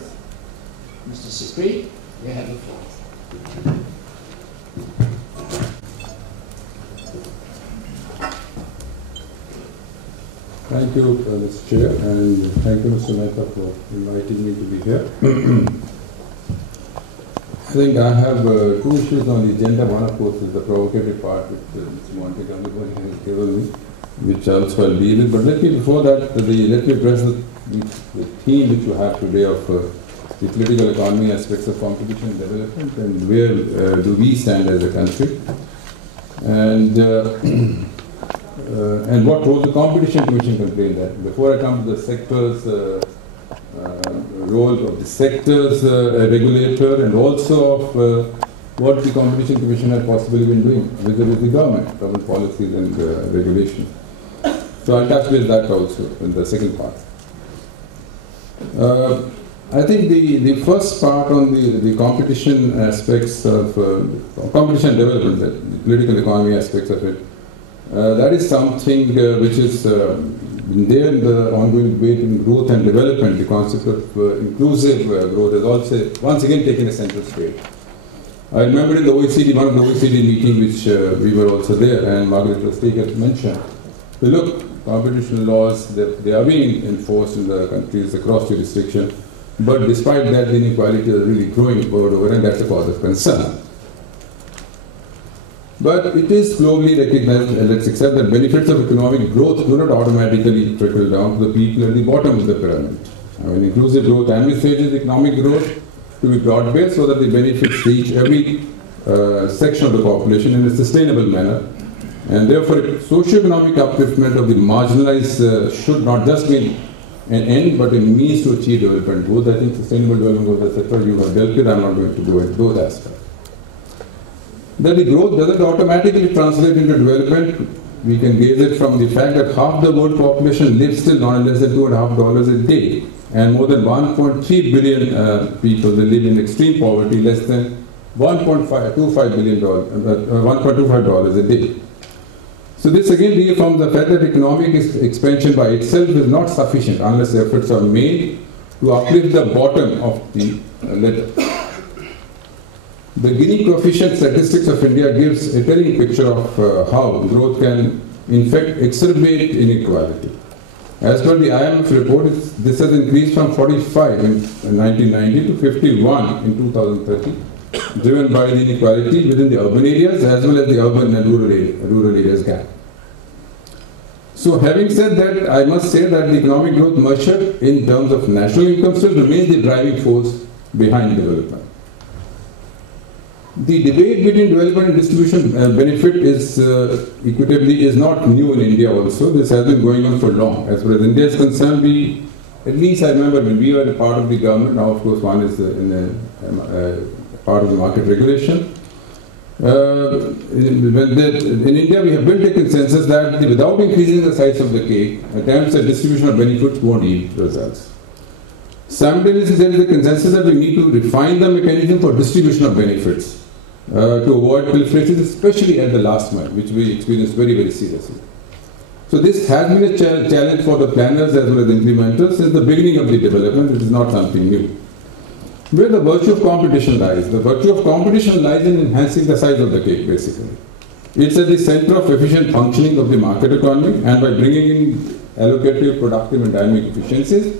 Mr. Sikri, you have the floor. Thank you, Mr. Chair, and thank you, Mr. Mehta, for inviting me to be here. I think I have two issues on the agenda. One, of course, is the provocative part, which Mr. Montecarlo has given me, which also I'll deal with. But let me, before that, let me address the theme which you have today of the political economy aspects of competition and development, and where do we stand as a country, and what role the Competition Commission can play in that. Before I come to the sector's role of the sector's regulator, and also of what the Competition Commission has possibly been doing with the government policies and regulations. So I'll touch base that also in the second part. I think the first part on the competition aspects of competition development, the political economy aspects of it, that is something which is there in the ongoing debate in growth and development. The concept of inclusive growth has also once again taken a central stage. I remember in the OECD, one of the OECD meetings, which we were also there, and Margaret Staker mentioned, look, competition laws, they are being enforced in the countries across jurisdiction. But despite that, the inequality is really growing over, and that's a cause of concern. But it is globally recognized, let's accept that benefits of economic growth do not automatically trickle down to the people at the bottom of the pyramid. I mean, inclusive growth envisages economic growth to be broad-based so that the benefits reach every section of the population in a sustainable manner. And therefore, socio-economic upliftment of the marginalized should not just be an end, but a means to achieve development goals. I think sustainable development goals, etc., you have dealt with. I'm not going to go into those aspects. That the growth doesn't automatically translate into development, we can gauge it from the fact that half the world population lives still on less than $2.50 a day, and more than 1.3 billion people they live in extreme poverty, less than $1.25 a day. So this again reaffirms the fact that economic expansion by itself is not sufficient unless efforts are made to uplift the bottom of the ladder. The Gini coefficient statistics of India gives a telling picture of how growth can in fact exacerbate inequality. As per the IMF report, this has increased from 45 in 1990 to 51 in 2030, driven by the inequality within the urban areas as well as the urban and rural areas gap. So having said that, I must say that the economic growth measured in terms of national income still remains the driving force behind development. The debate between development and distribution benefit is equitably is not new in India also. This has been going on for long. As far as India is concerned, at least I remember when we were a part of the government, now of course one is part of the market regulation. In India we have built a consensus that without increasing the size of the cake, attempts at distribution of benefits won't yield results. Simultaneously, there is a consensus that we need to refine the mechanism for distribution of benefits to avoid pilferages, especially at the last mile, which we experienced very, very seriously. So this has been a challenge for the planners as well as the implementers since the beginning of the development. It is not something new. Where the virtue of competition lies? The virtue of competition lies in enhancing the size of the cake, basically. It's at the center of efficient functioning of the market economy, and by bringing in allocative, productive, and dynamic efficiencies,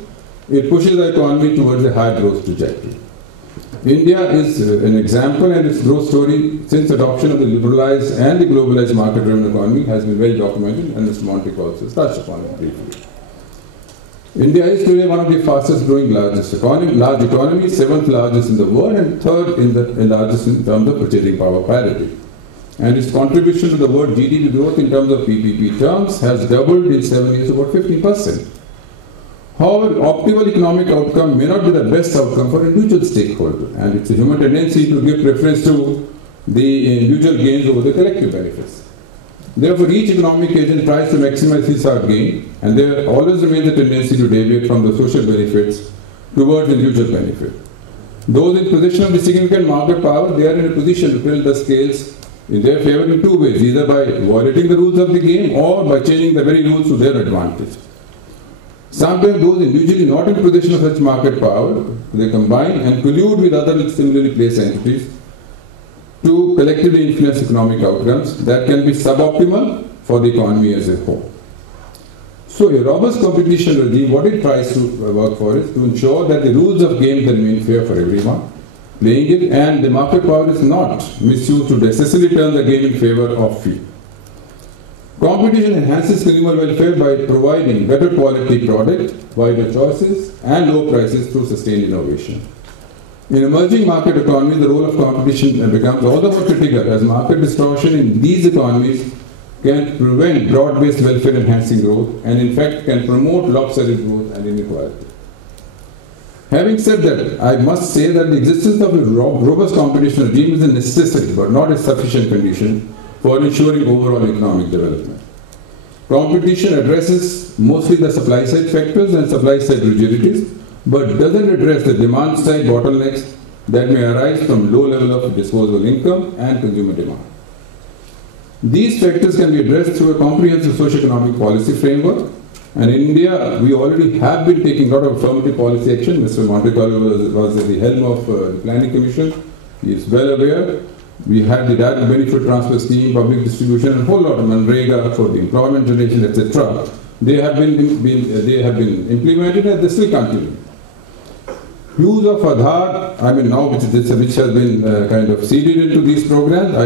it pushes the economy towards a high growth trajectory. India is an example, and its growth story since adoption of the liberalized and the globalized market-driven economy has been well documented, and Mr. Montic also touched upon it briefly. India is today one of the fastest growing large economies, 7th largest in the world, and 3rd in the largest in terms of purchasing power parity. And its contribution to the world GDP growth in terms of PPP terms has doubled in 7 years, about 15%. However, optimal economic outcome may not be the best outcome for individual stakeholder, and it's a human tendency to give preference to the individual gains over the collective benefits. Therefore, each economic agent tries to maximize his or her gain, and there always remains a tendency to deviate from the social benefits towards individual benefit. Those in possession of the significant market power, they are in a position to tilt the scales in their favor in two ways, either by violating the rules of the game or by changing the very rules to their advantage. Sometimes those individually not in possession of such market power, they combine and collude with other similarly placed entities to collectively influence economic outcomes that can be suboptimal for the economy as a whole. So a robust competition regime, what it tries to work for is to ensure that the rules of game can remain fair for everyone playing it, and the market power is not misused to excessively turn the game in favor of few. Competition enhances consumer welfare by providing better quality product, wider choices, and low prices through sustained innovation. In emerging market economies, the role of competition becomes all the more critical, as market distortion in these economies can prevent broad-based welfare-enhancing growth, and in fact can promote lopsided growth and inequality. Having said that, I must say that the existence of a robust competition regime is a necessity, but not a sufficient condition for ensuring overall economic development. Competition addresses mostly the supply-side factors and supply-side rigidities, but doesn't address the demand-side bottlenecks that may arise from low level of disposable income and consumer demand. These factors can be addressed through a comprehensive socio-economic policy framework, and in India, we already have been taking a lot of affirmative policy action. Mr. Montic was at the helm of the Planning Commission. He is well aware. We had the direct benefit transfer scheme, public distribution, and a whole lot of Manrega for the employment generation, etc. They have been implemented, and they still continue. Use of Aadhaar, now which has been kind of seeded into these programs, I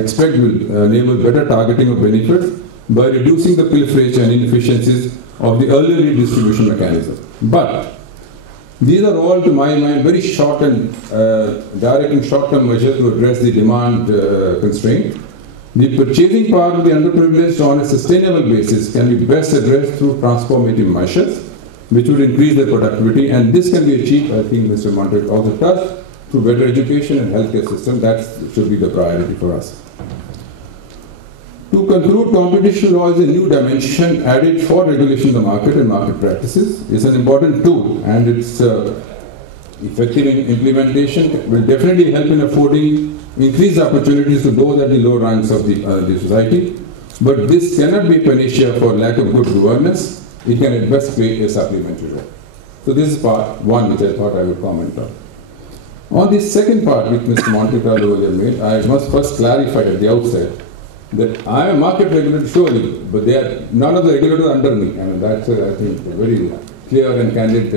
expect will enable better targeting of benefits by reducing the pilferage and inefficiencies of the earlier redistribution mechanism. But these are all, to my mind, very short and direct and short-term measures to address the demand constraint. The purchasing power of the underprivileged on a sustainable basis can be best addressed through transformative measures, which would increase their productivity, and this can be achieved, I think Mr. Montic also touched, through better education and healthcare system. That should be the priority for us. To conclude, competition law is a new dimension added for regulation of the market and market practices. It's an important tool, and its effective implementation will definitely help in affording increased opportunities to those at the lower ranks of the society. But this cannot be a panacea for lack of good governance. It can at best play a supplementary role. So this is part one which I thought I would comment on. On the second part which Mr. Montic earlier made, I must first clarify at the outset that I am a market regulator, surely, but they are none of the regulators under me. That's I think a very clear and candid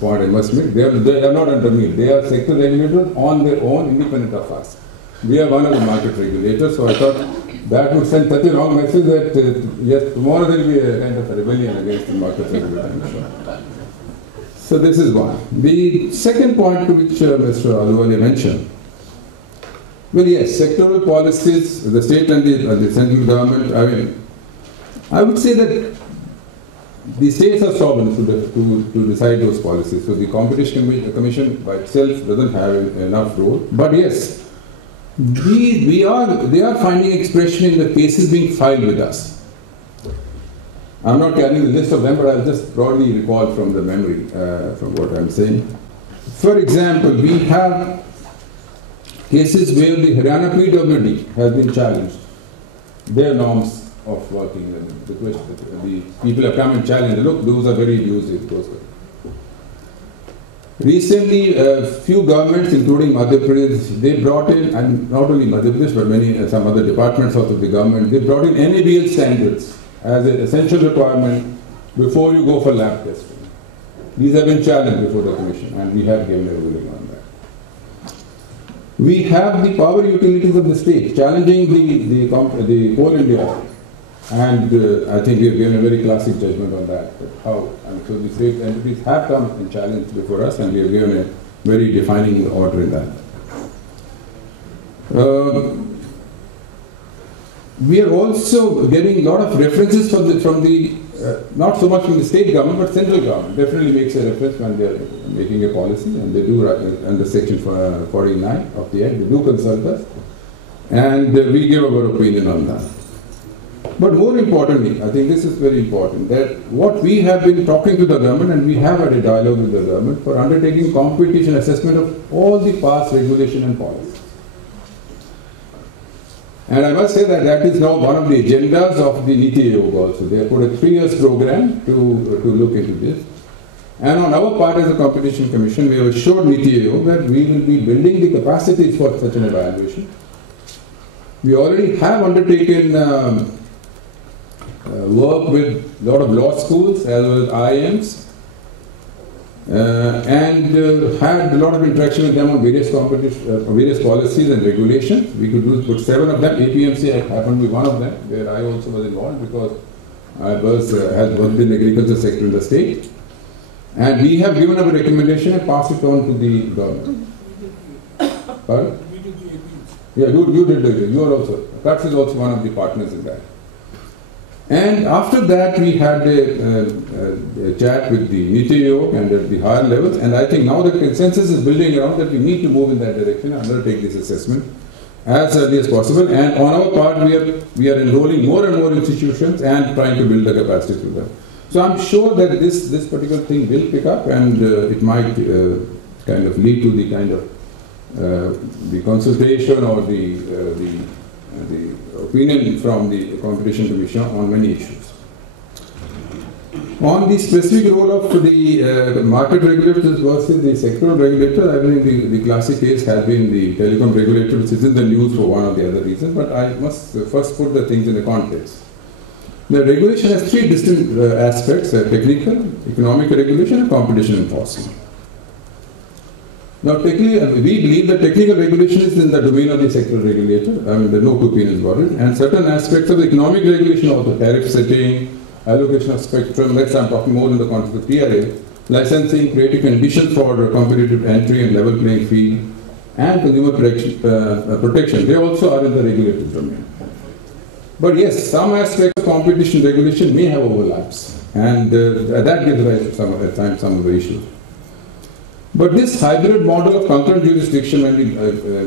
point I must make. They are not under me. They are sector regulators on their own, independent of us. We are one of the market regulators, so I thought that would send such a wrong message that yes, tomorrow there will be a kind of a rebellion against the market regulator. So this is one. The second point to which Mr. Ahluwalia mentioned. Well, yes, sectoral policies, the state and the central government, I would say that the states are sovereign to decide those policies. So the Competition Commission by itself doesn't have enough role. But yes, they are finding expression in the cases being filed with us. I'm not carrying the list of them, but I'll just broadly recall from the memory from what I'm saying. For example, we have cases where the Haryana PWD has been challenged. Their norms of working, the people have come and challenged, look, those are very abusive. Recently, a few governments, including Madhya Pradesh, they brought in, and not only Madhya Pradesh, but many, some other departments of the government, they brought in NABL standards as an essential requirement before you go for lab testing. These have been challenged before the Commission, and we have given a ruling on that. We have the power utilities of the state challenging the Coal India, and I think we have given a very classic judgment on that. How, and so the state entities have come and challenged before us, and we have given a very defining order in that. We are also getting a lot of references from the not so much from the state government, but central government definitely makes a reference when they are making a policy, and they do under section 49 of the Act, they do consult us, and we give our opinion on that. But more importantly, I think this is very important, that what we have been talking to the government, and we have had a dialogue with the government for undertaking competition assessment of all the past regulation and policy. And I must say that that is now one of the agendas of the Niti Aayog also. They have put a 3-year program to look into this. And on our part as a Competition Commission, we have assured Niti Aayog that we will be building the capacities for such an evaluation. We already have undertaken work with a lot of law schools as well as IIMs, and had a lot of interaction with them on various policies and regulations. We could put 7 of them. APMC happened to be one of them, where I also was involved because I had worked in the agriculture sector in the state. And we have given our recommendation and passed it on to the government. Pardon? Yeah, you did it. You are also. CUTS is also one of the partners in that. And after that, we had a chat with the Niti Aayog and at the higher levels, and I think now the consensus is building around that we need to move in that direction and undertake this assessment as early as possible. And on our part, we are enrolling more and more institutions and trying to build the capacity through them. So I'm sure that this particular thing will pick up, and it might kind of lead to the kind of the consultation or the opinion from the Competition Commission on many issues. On the specific role of the market regulators versus the sectoral regulators, I think the classic case has been the telecom regulator, which is in the news for one or the other reason, but I must first put the things in the context. The regulation has 3 distinct aspects: technical, economic regulation, and competition enforcement. Now, we believe that technical regulation is in the domain of the sectoral regulator. I mean, there are no two opinions about it. And certain aspects of the economic regulation, also tariff setting, allocation of spectrum, I'm talking more in the context of TRA, licensing, creating conditions for competitive entry and level playing field, and consumer protection. They also are in the regulatory domain. But yes, some aspects of competition regulation may have overlaps, and that gives rise to some of the issues. But this hybrid model of concurrent jurisdiction and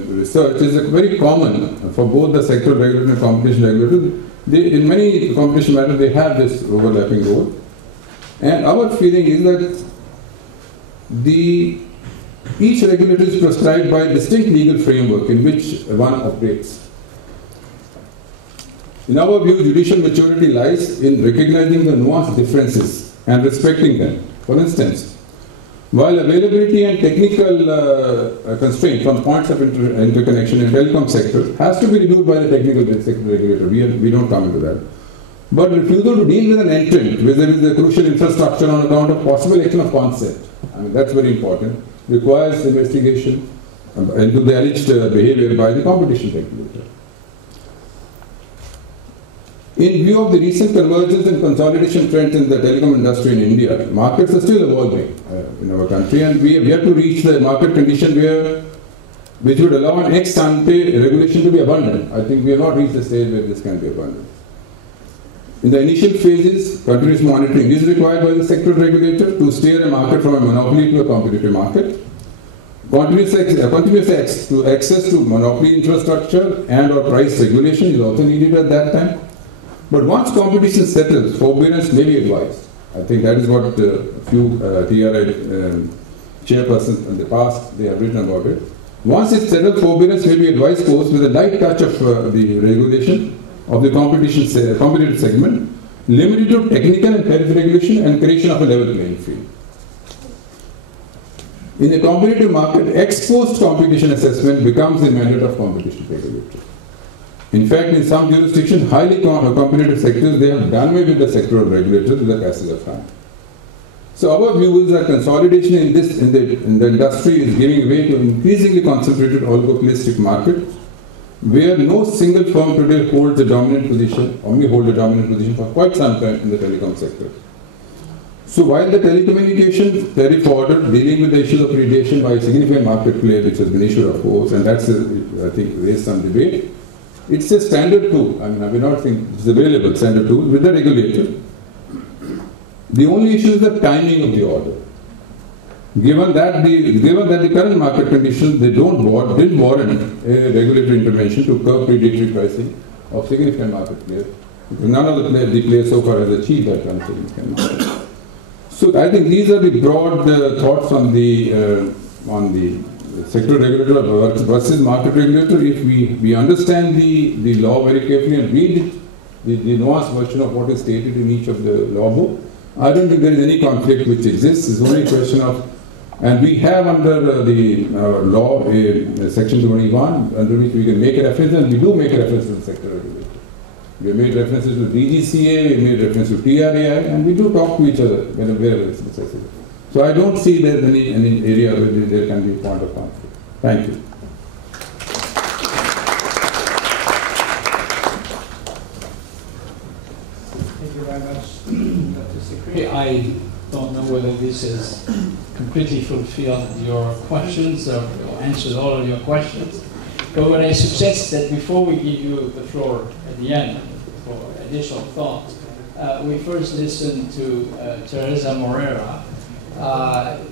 research is very common for both the sectoral regulator and competition regulator. In many competition matters, they have this overlapping role. And our feeling is that each regulator is prescribed by a distinct legal framework in which one operates. In our view, judicial maturity lies in recognizing the nuanced differences and respecting them. For instance, while availability and technical constraint from points of interconnection in telecom sector has to be reviewed by the technical sector regulator, we don't come into that. But refusal to deal with an entrant vis-a-vis the crucial infrastructure on account of possible action of concept, I mean that's very important, requires investigation into the alleged behavior by the competition regulator. In view of the recent convergence and consolidation trends in the telecom industry in India, markets are still evolving in our country, and we have yet to reach the market condition which would allow an ex-ante regulation to be abundant. I think we have not reached the stage where this can be abundant. In the initial phases, continuous monitoring is required by the sectoral regulator to steer a market from a monopoly to a competitive market. Continuous access to monopoly infrastructure and or price regulation is also needed at that time. But once competition settles, forbearance may be advised. I think that is what a few TRA chairpersons in the past, they have written about it. Once it's settled, forbearance may be advised course with a light touch of the regulation of the competitive segment, limited to technical and tariff regulation and creation of a level playing field. In a competitive market, ex-post competition assessment becomes the mandate of competition regulator. In fact, in some jurisdictions, highly competitive sectors, they have done away with the sectoral regulators with the passage of time. So our view is that consolidation in the industry is giving way to increasingly concentrated oligopolistic market, where no single firm today holds a dominant position, or may hold a dominant position for quite some time in the telecom sector. So while the telecommunications tariff order dealing with the issues of radiation by a significant market player, which has been issued, of course, and that's, I think, raised some debate, it's a standard tool. I mean, I may not think it's available standard tool with the regulator. The only issue is the timing of the order. Given that the current market conditions didn't warrant a regulatory intervention to curb predatory pricing of significant market players. None of the players so far has achieved that kind of significant market. So I think these are the broad thoughts on the sector regulator versus market regulator. If we understand the law very carefully and read the nuanced version of what is stated in each of the law book, I don't think there is any conflict which exists. It's only a question of, and we have under the law section 21 under which we can make a reference, and we do make a reference to the sector regulator. We have made references to DGCA, we made reference to TRAI, and we do talk to each other wherever it's necessary. So I don't see there's any area where there can be a point of conflict. Thank you. Thank you very much, Dr. Sikri. I don't know whether this has completely fulfilled your questions or answered all of your questions. But what I suggest that before we give you the floor at the end for additional thoughts, we first listen to Teresa Moreira.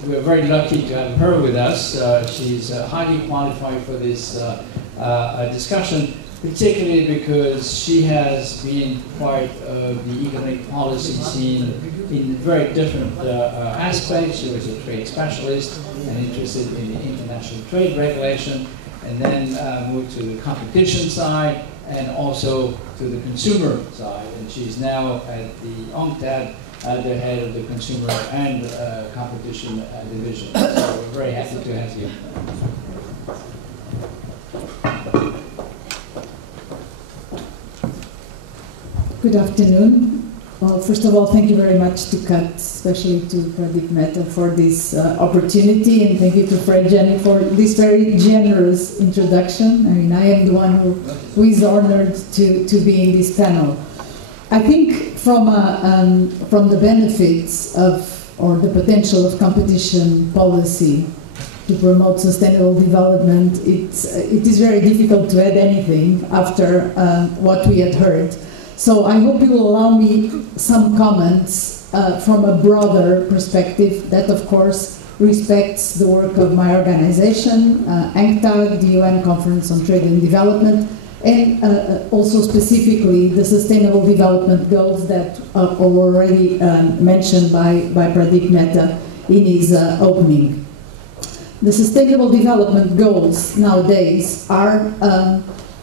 We're very lucky to have her with us. She's highly qualified for this discussion, particularly because she has been part of the economic policy scene in very different aspects. She was a trade specialist and interested in the international trade regulation, and then moved to the competition side and also to the consumer side. And she's now at the UNCTAD, the head of the consumer and competition division. So we're very happy to have you. Good afternoon. Well, first of all, thank you very much to CUT, especially to Pradeep Mehta for this opportunity, and thank you to Fred Jenny for this very generous introduction. I mean, I am the one who is honored to be in this panel. I think from the benefits of, or the potential of competition policy to promote sustainable development, it is very difficult to add anything after what we had heard. So I hope you will allow me some comments from a broader perspective that, of course, respects the work of my organization, UNCTAD, the UN Conference on Trade and Development, and also specifically the Sustainable Development Goals that are already mentioned by Pradeep Mehta in his opening. The Sustainable Development Goals nowadays are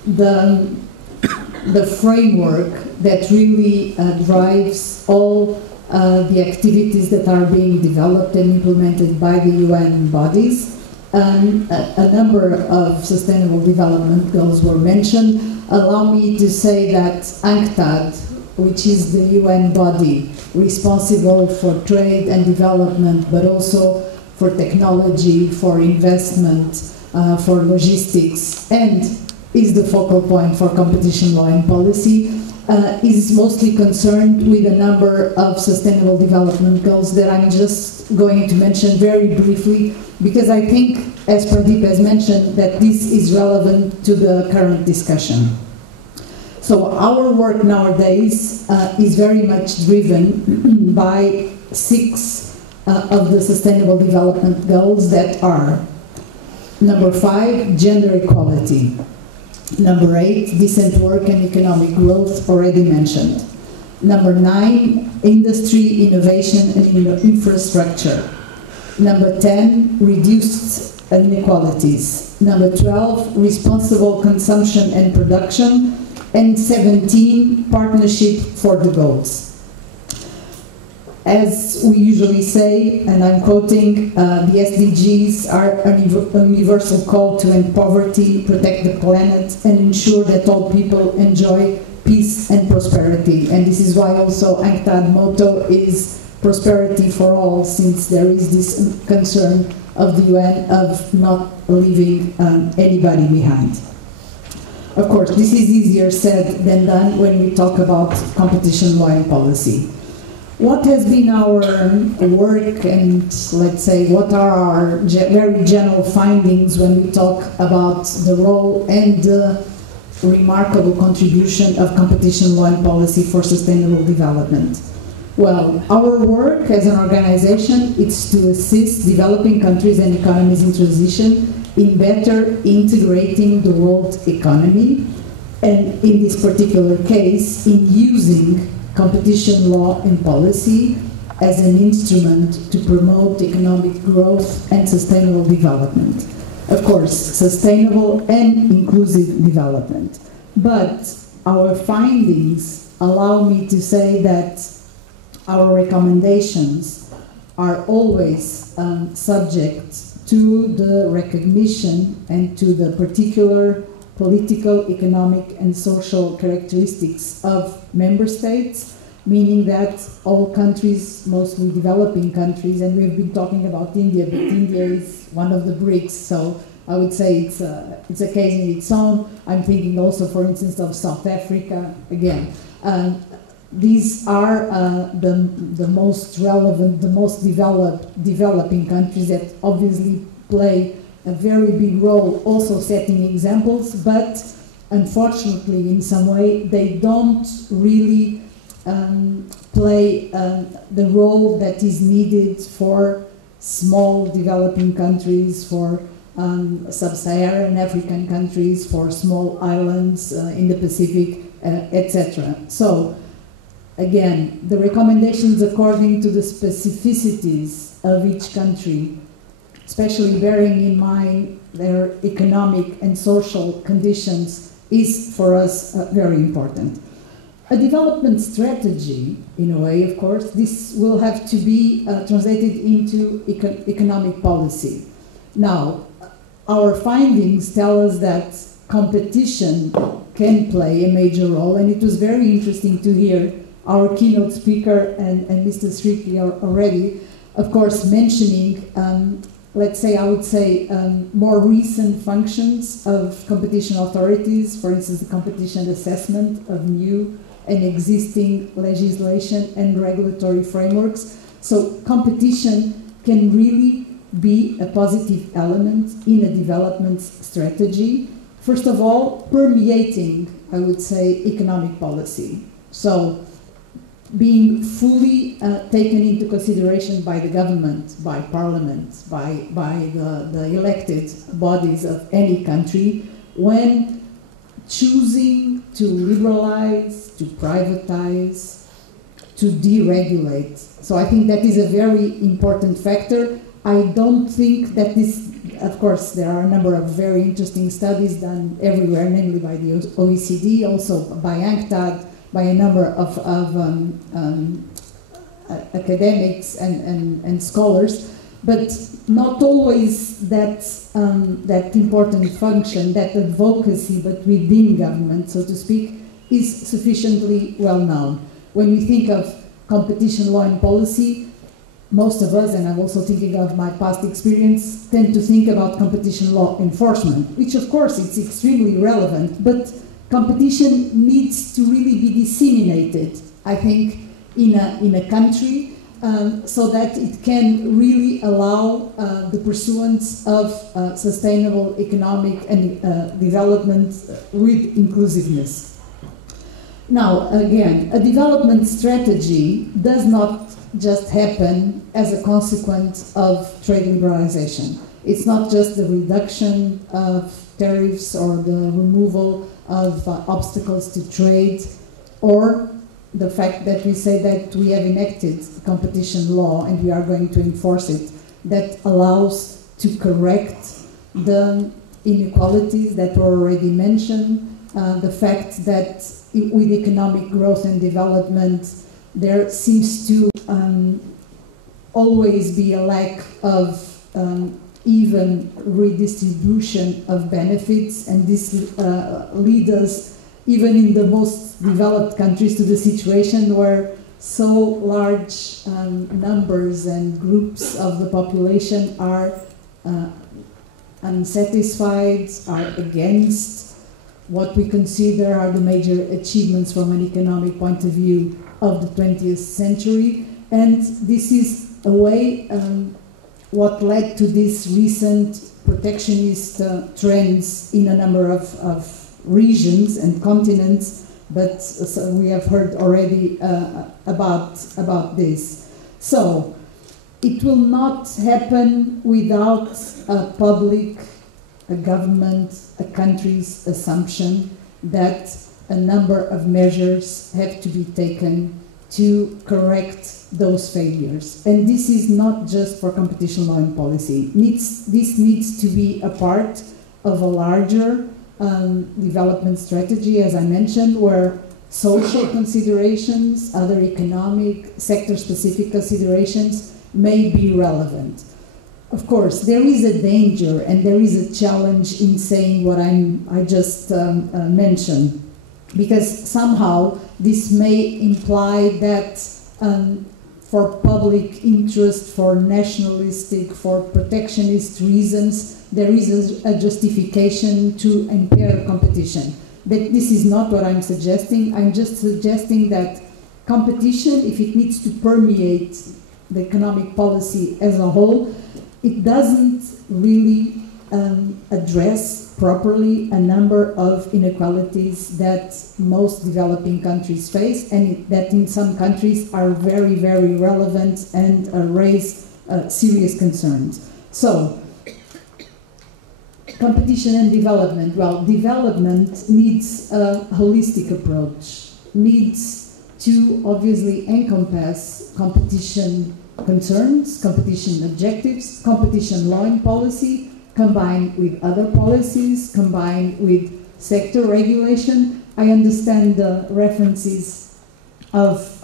the framework that really drives all the activities that are being developed and implemented by the UN bodies. A number of sustainable development goals were mentioned. Allow me to say that UNCTAD, which is the UN body responsible for trade and development, but also for technology, for investment, for logistics, and is the focal point for competition law and policy, is mostly concerned with a number of sustainable development goals that I'm just going to mention very briefly, because I think, as Pradeep has mentioned, that this is relevant to the current discussion. So our work nowadays is very much driven by 6 of the sustainable development goals that are: number 5, gender equality; number 8, decent work and economic growth, already mentioned; number 9, industry, innovation and infrastructure; number 10, reduced inequalities; number 12, responsible consumption and production; and 17, partnership for the goals. as we usually say, and I'm quoting, the SDGs are a universal call to end poverty, protect the planet, and ensure that all people enjoy peace and prosperity. And this is why also UNCTAD motto is prosperity for all, since there is this concern of the UN of not leaving anybody behind. Of course, this is easier said than done when we talk about competition law and policy. What has been our work, and let's say what are our very general findings when we talk about the role and the remarkable contribution of competition law and policy for sustainable development? Well, our work as an organization is to assist developing countries and economies in transition in better integrating the world economy, and in this particular case, in using competition law and policy as an instrument to promote economic growth and sustainable development. Of course, sustainable and inclusive development. But our findings allow me to say that our recommendations are always subject to the recognition and to the particular political, economic, and social characteristics of member states, meaning that all countries, mostly developing countries, and we've been talking about India, but India is one of the BRICS, so I would say it's a case in its own. I'm thinking also, for instance, of South Africa, again. These are the most relevant, the most developing countries that obviously play a very big role, also setting examples, but unfortunately, in some way, they don't really play the role that is needed for small developing countries, for sub-Saharan African countries, for small islands in the Pacific, etc. So, again, the recommendations according to the specificities of each country, especially bearing in mind their economic and social conditions, is for us very important. A development strategy, in a way, of course, this will have to be translated into economic policy. Now, our findings tell us that competition can play a major role, and it was very interesting to hear our keynote speaker and Mr. Sriki already, of course, mentioning, let's say, I would say, more recent functions of competition authorities, for instance, the competition assessment of new and existing legislation and regulatory frameworks. So competition can really be a positive element in a development strategy. First of all, permeating, I would say, economic policy. So being fully taken into consideration by the government, by parliament, by the elected bodies of any country when choosing to liberalize, to privatize, to deregulate. So I think that is a very important factor. I don't think that this, of course, there are a number of very interesting studies done everywhere, namely by the OECD, also by UNCTAD, by a number of academics and scholars, but not always that important function, that advocacy, but within government, so to speak, is sufficiently well known. When we think of competition law and policy, most of us, and I'm also thinking of my past experience, tend to think about competition law enforcement, which of course it's extremely relevant, but competition needs to really be disseminated, I think, in a country, so that it can really allow the pursuance of sustainable economic and development with inclusiveness. Now, again, a development strategy does not just happen as a consequence of trade liberalization. It's not just the reduction of tariffs or the removal of obstacles to trade, or the fact that we say that we have enacted competition law and we are going to enforce it, that allows to correct the inequalities that were already mentioned, the fact that with economic growth and development, there seems to always be a lack of even redistribution of benefits, and this leads us, even in the most developed countries, to the situation where so large numbers and groups of the population are unsatisfied, are against what we consider are the major achievements from an economic point of view of the 20th century. And this is a way what led to these recent protectionist trends in a number of regions and continents, but we have heard already about this. So it will not happen without a public, a government, a country's assumption that a number of measures have to be taken to correct those failures. And this is not just for competition law and policy. This needs to be a part of a larger development strategy, as I mentioned, where social considerations, other economic, sector-specific considerations may be relevant. Of course, there is a danger and there is a challenge in saying what I just mentioned, because somehow this may imply that for public interest, for nationalistic, for protectionist reasons, there is a justification to impair competition. But this is not what I'm suggesting. I'm just suggesting that competition, if it needs to permeate the economic policy as a whole, it doesn't really address properly a number of inequalities that most developing countries face, and that in some countries are very, very relevant and raise serious concerns. So, competition and development. Well, development needs a holistic approach, needs to obviously encompass competition concerns, competition objectives, competition law and policy, combined with other policies, combined with sector regulation. I understand the references of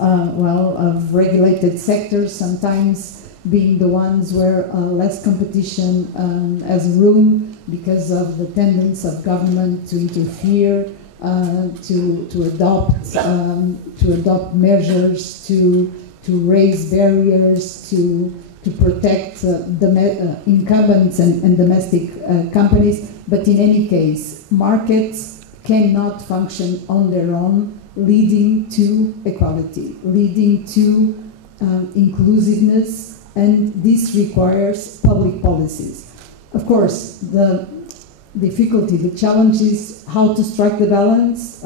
regulated sectors sometimes being the ones where less competition has room because of the tendency of government to interfere, to adopt measures to raise barriers, to protect the incumbents and domestic companies. But in any case, markets cannot function on their own, leading to equality, leading to inclusiveness, and this requires public policies. Of course, the difficulty, the challenge is how to strike the balance,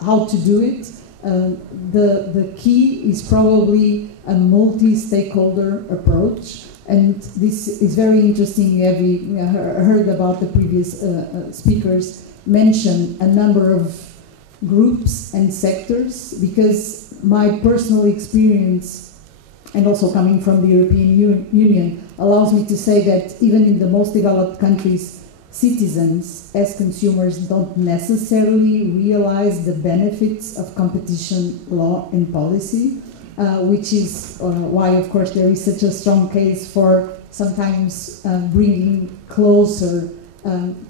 how to do it. The key is probably a multi-stakeholder approach, and this is very interesting. We heard about the previous speakers mention a number of groups and sectors, because my personal experience, and also coming from the European Union, allows me to say that even in the most developed countries, citizens, as consumers, don't necessarily realize the benefits of competition law and policy, which is why, of course, there is such a strong case for sometimes bringing closer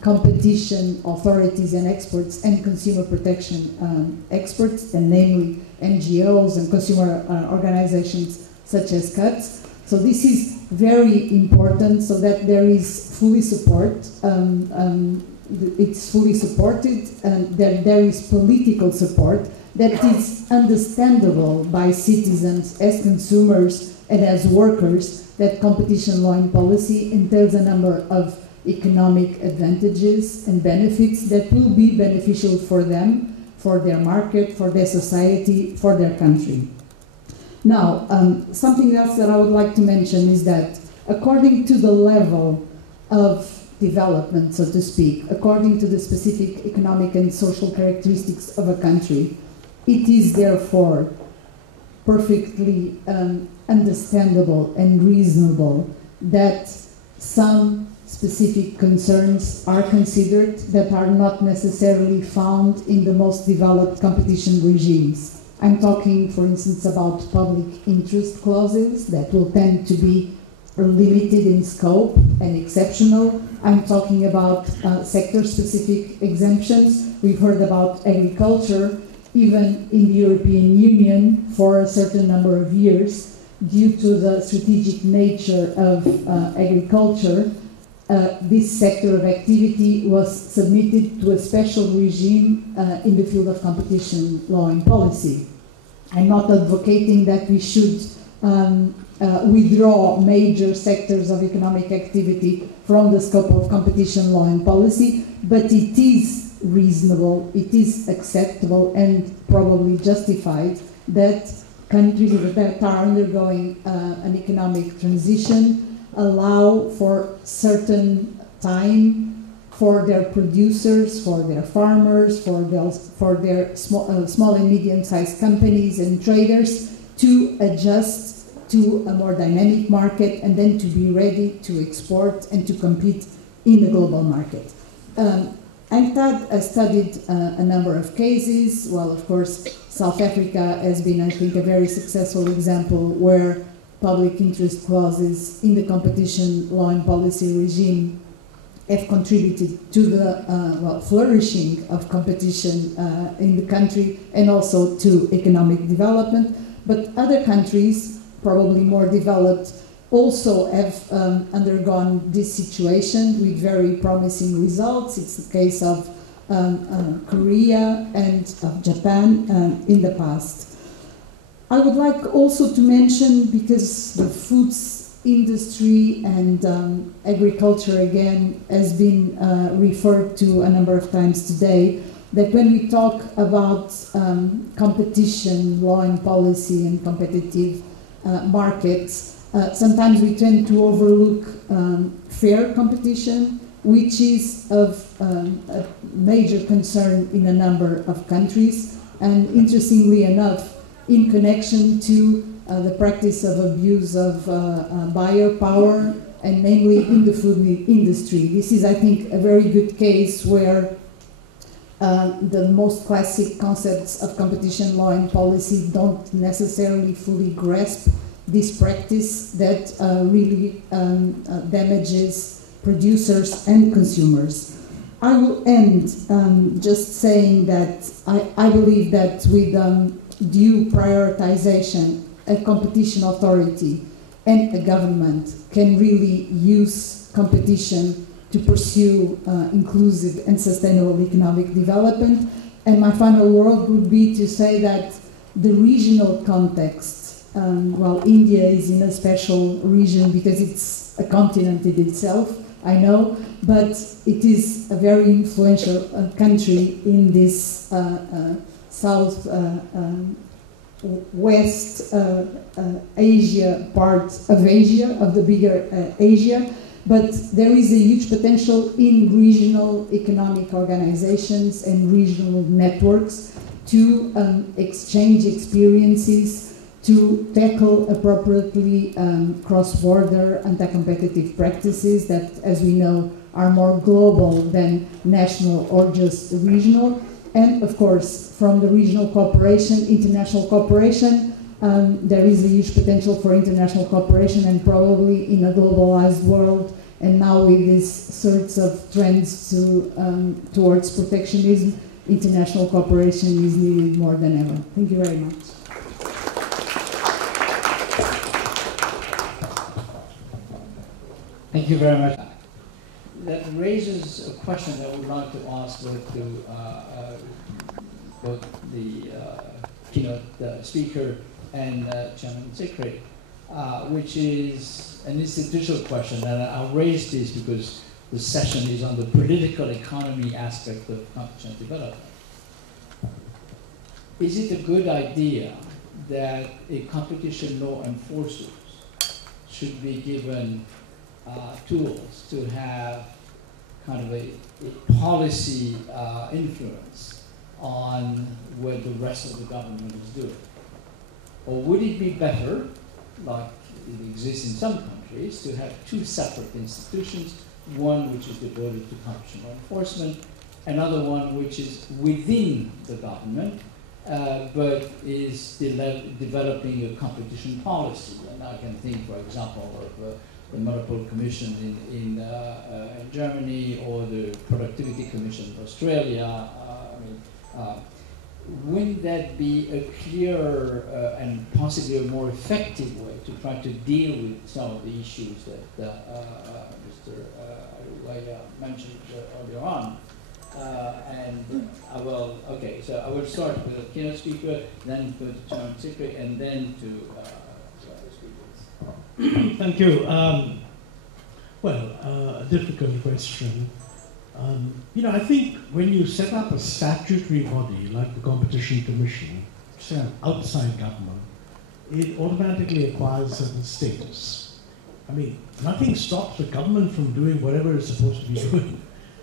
competition authorities and experts and consumer protection experts, and namely NGOs and consumer organizations such as CUTS. So this is very important, so that there is fully support. It's fully supported, and there is political support that is understandable by citizens as consumers and as workers, that competition law and policy entails a number of economic advantages and benefits that will be beneficial for them, for their market, for their society, for their country. Now, something else that I would like to mention is that according to the level of development, so to speak, according to the specific economic and social characteristics of a country, it is therefore perfectly understandable and reasonable that some specific concerns are considered that are not necessarily found in the most developed competition regimes. I'm talking, for instance, about public interest clauses that will tend to be limited in scope and exceptional. I'm talking about sector-specific exemptions. We've heard about agriculture, even in the European Union for a certain number of years, due to the strategic nature of agriculture. This sector of activity was submitted to a special regime in the field of competition law and policy. I'm not advocating that we should withdraw major sectors of economic activity from the scope of competition law and policy, but it is reasonable, it is acceptable and probably justified that countries that are undergoing an economic transition allow for certain time for their producers, for their farmers, for their small and medium-sized companies and traders to adjust to a more dynamic market and then to be ready to export and to compete in the global market. I studied a number of cases. Well, of course, South Africa has been, I think, a very successful example where public interest clauses in the competition law and policy regime have contributed to the flourishing of competition in the country and also to economic development. But other countries, probably more developed, also have undergone this situation with very promising results. It's the case of Korea and of Japan in the past. I would like also to mention, because the foods industry and agriculture again has been referred to a number of times today, that when we talk about competition, law and policy and competitive markets, sometimes we tend to overlook fair competition, which is of a major concern in a number of countries, and interestingly enough, in connection to the practice of abuse of buyer power, and namely in the food industry. This is, I think, a very good case where the most classic concepts of competition law and policy don't necessarily fully grasp this practice that really damages producers and consumers. I will end just saying that I believe that with due prioritization, a competition authority and a government can really use competition to pursue inclusive and sustainable economic development. And my final word would be to say that the regional context, while India is in a special region because it's a continent in itself, I know, but it is a very influential country in this South West Asia part of Asia, of the bigger Asia, but there is a huge potential in regional economic organizations and regional networks to exchange experiences, to tackle appropriately cross-border anti-competitive practices that, as we know, are more global than national or just regional. And of course, from the regional cooperation, international cooperation, there is a huge potential for international cooperation, and probably in a globalized world, and now with these sorts of trends towards protectionism, international cooperation is needed more than ever. Thank you very much. Thank you very much. That raises a question that I would like to ask both the keynote speaker and Chairman Secretary, which is an institutional question. And I'll raise this because the session is on the political economy aspect of competition development. Is it a good idea that a competition law enforcers should be given tools to have kind of a policy influence on what the rest of the government is doing? Or would it be better, like it exists in some countries, to have two separate institutions, one which is devoted to competition law enforcement, another one which is within the government, but is developing a competition policy. And I can think, for example, of the Monopol Commission in Germany or the Productivity Commission in Australia. Wouldn't that be a clearer and possibly a more effective way to try to deal with some of the issues that Mr. Arulaya mentioned earlier on? And I will, okay, so I will start with the keynote speaker, then to the Chairman Secretary, and then to the speakers. Thank you. A difficult question. I think when you set up a statutory body like the Competition Commission, outside government, it automatically acquires certain status. Nothing stops the government from doing whatever it's supposed to be doing.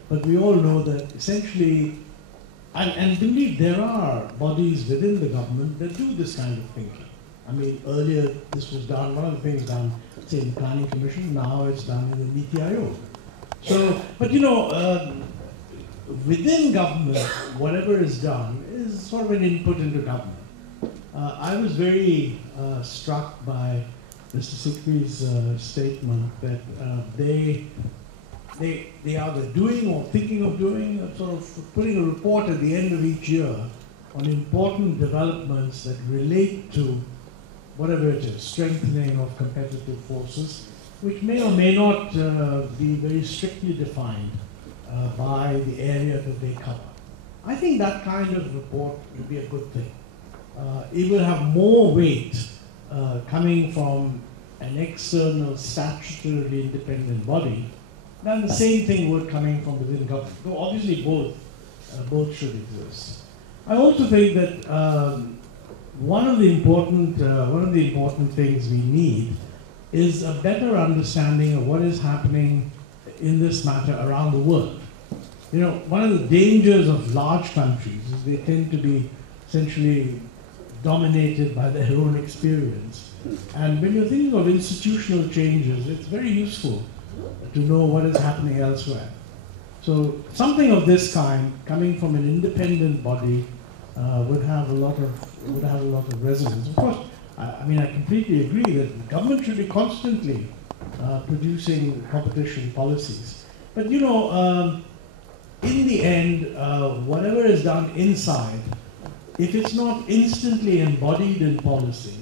But we all know that essentially, and indeed there are bodies within the government that do this kind of thinking. Earlier this was done, one of the things done, say, in the Planning Commission, now it's done in the Niti-Aayog. So, but within government, whatever is done is sort of an input into government. I was very struck by Mr. Sikri's statement that they either doing or thinking of doing, sort of putting a report at the end of each year on important developments that relate to whatever it is, strengthening of competitive forces, which may or may not be very strictly defined by the area that they cover. I think that kind of report would be a good thing. It will have more weight coming from an external statutorily independent body than the same thing would coming from within government. So obviously both should exist. I also think that one of the important things we need is a better understanding of what is happening in this matter around the world. One of the dangers of large countries is they tend to be essentially dominated by their own experience. And when you're thinking of institutional changes, it's very useful to know what is happening elsewhere. So something of this kind, coming from an independent body, would have a lot of resonance. Of course, I completely agree that the government should be constantly producing competition policies. But in the end, whatever is done inside, if it's not instantly embodied in policy,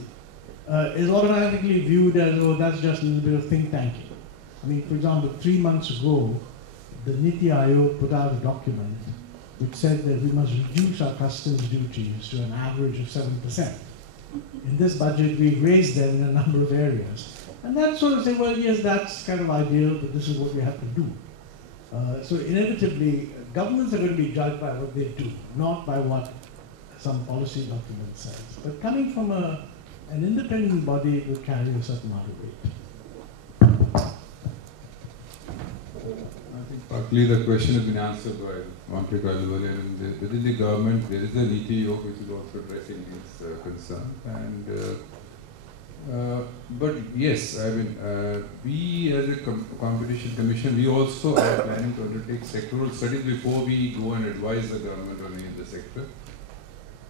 is automatically viewed as, oh, that's just a little bit of think tanking. For example, 3 months ago, the Niti-Aayog put out a document which said that we must reduce our customs duties to an average of 7%. In this budget, we've raised them in a number of areas. And that sort of say, well, yes, that's kind of ideal, but this is what we have to do. So inevitably, governments are going to be judged by what they do, not by what some policy document says. But coming from an independent body, it would carry a certain amount of weight. I think partly the question has been answered by Montreal earlier. Within the government, there is a Niti-Aayog which is also addressing this concern. But yes, we as a competition commission, we also are planning to undertake sectoral studies before we go and advise the government on any of the sector.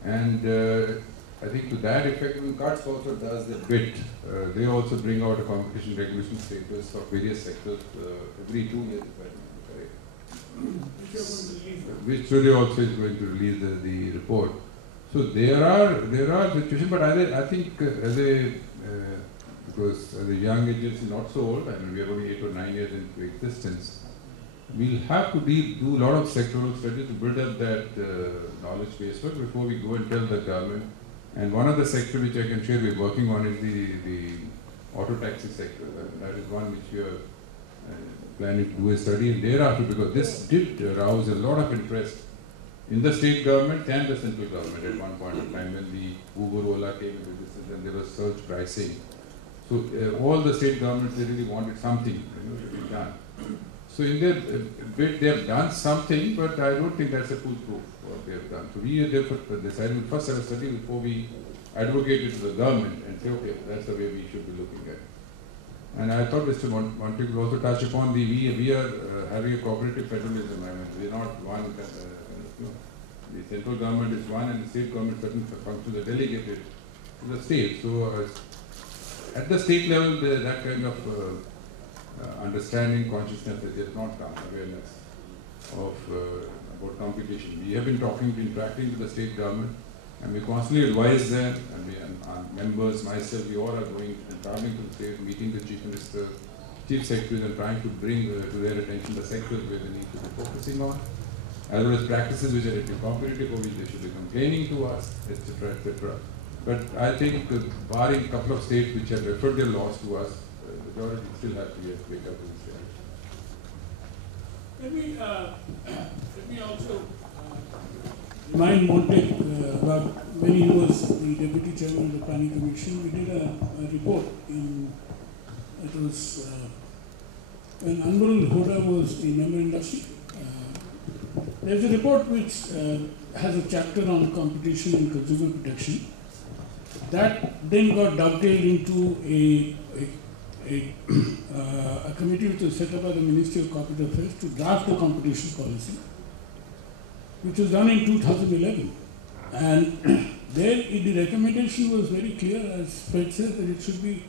And I think to that effect, CATS also does the bit. They also bring out a competition regulation status for various sectors every 2 years, if I remember correct. Which today also is going to release the report. So there are situations, but I think because as a young agency, not so old, we are only 8 or 9 years into existence, we'll have to do a lot of sectoral studies to build up that knowledge base first before we go and tell the government. And one of the sectors which I can share we're working on is the auto taxi sector. That is one which we are planning to do a study, and thereafter, because this did arouse a lot of interest in the state government and the central government at one point in time when the Uber, Ola came into existence and there was surge pricing. So all the state governments, they really wanted something to be done. So in their bit, they have done something, but I don't think that's a foolproof what they have done. So we therefore decided we first have a study before we advocate it to the government and say, okay, that's the way we should be looking at it. And I thought Mr. Monty could also touch upon we are having a cooperative federalism. We are not one. the central government is one and the state government certain functions are delegated to the state. So at the state level, that kind of understanding, consciousness has yet not come, awareness of about competition. We have been interacting with the state government, and we constantly advise them, and our members, myself, we all are going and traveling to the state, meeting the chief minister, chief secretaries, and trying to bring to their attention the sectors where they need to be focusing on, as well as practices which are competitive, or which they should be complaining to us, etc., etc. But I think, barring a couple of states which have referred their laws to us, the majority still have to wake up to this reality. Let me also remind Montek about when he was the Deputy Chairman of the Planning Commission. We did a report it was when Anwarul Hoda was the member industry. There's a report which has a chapter on competition and consumer protection. That then got dovetailed into a committee which was set up by the Ministry of Corporate Affairs to draft a competition policy, which was done in 2011. And there the recommendation was very clear, as Fred said, that it should be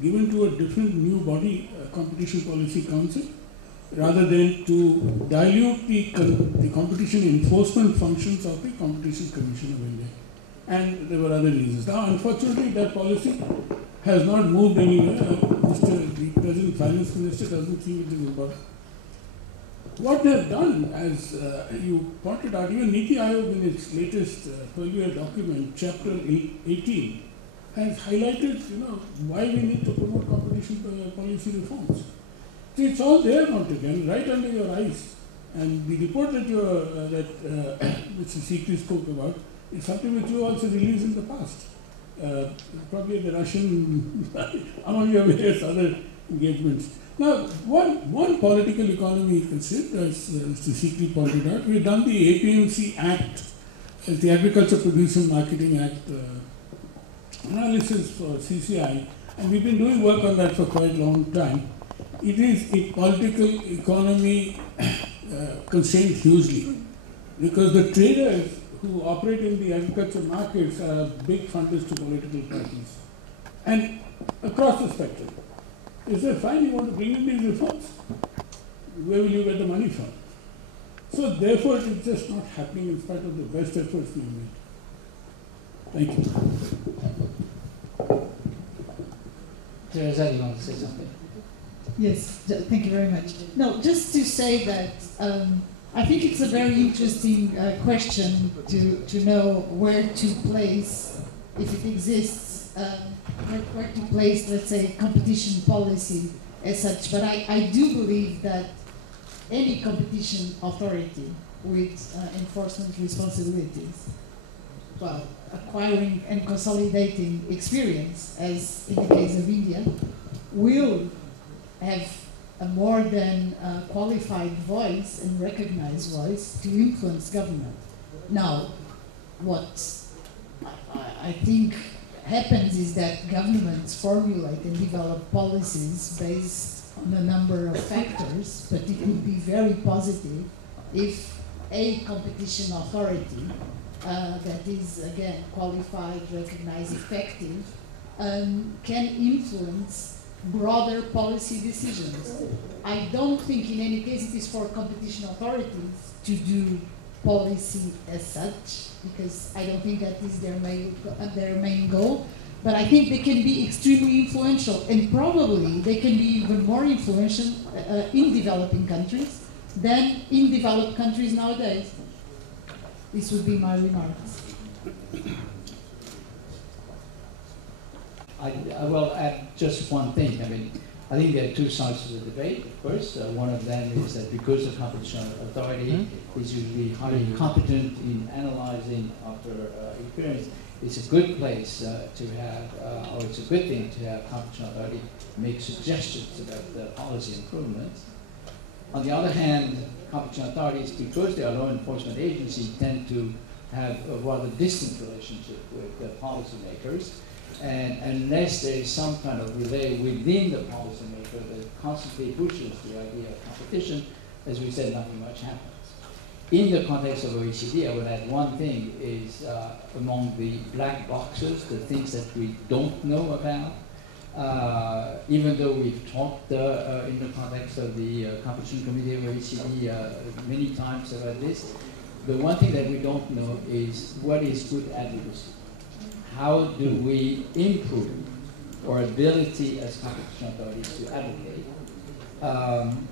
given to a different new body, a Competition Policy Council, rather than to dilute the competition enforcement functions of the Competition Commission of India. And there were other reasons. Now, unfortunately, that policy has not moved anywhere. The present finance minister doesn't think it is important. What they have done, as you pointed out, even Niti Aayog in its latest 12-year document, Chapter 18, has highlighted, why we need to promote competition policy reforms. See, it's all there, not again, right under your eyes. And the report that Mr. Sikri spoke about is something which you also released in the past. Probably the Russian, among your various other engagements. Now, one political economy concept, as Mr. Sikri pointed out, we've done the APMC Act, the Agriculture Producer Marketing Act analysis for CCI, and we've been doing work on that for quite a long time. It is a political economy constrained hugely, because the traders who operate in the agriculture markets are big funders to political parties. And across the spectrum, is there fine, you want to bring in these reforms? Where will you get the money from? So therefore, it's just not happening in spite of the best efforts we made. Thank you. Teresa, you want to say something? Yes, thank you very much. No, just to say that I think it's a very interesting question to know where to place, if it exists, where to place, let's say, competition policy as such. But I do believe that any competition authority with enforcement responsibilities, well, acquiring and consolidating experience, as in the case of India, will have a more than qualified voice and recognized voice to influence government. Now, what I think happens is that governments formulate and develop policies based on a number of factors, but it would be very positive if a competition authority that is, again, qualified, recognized, effective, can influence broader policy decisions. I don't think in any case it is for competition authorities to do policy as such, because I don't think that is their main goal, but I think they can be extremely influential, and probably they can be even more influential in developing countries than in developed countries nowadays. This would be my remarks. I will add just one thing. I mean, I think there are two sides to the debate, of course. One of them is that because the competition authority is usually highly competent in analyzing after experience, it's a good place to have, or it's a good thing to have competition authority make suggestions about the policy improvements. On the other hand, competition authorities, because they are law enforcement agencies, tend to have a rather distant relationship with the policymakers. And unless there is some kind of relay within the policymaker that constantly pushes the idea of competition, as we said, nothing much happens. In the context of OECD, I would add one thing is among the black boxes, the things that we don't know about, even though we've talked in the context of the Competition Committee of OECD many times about this, the one thing that we don't know is what is good advocacy. How do we improve our ability as competition authorities to advocate?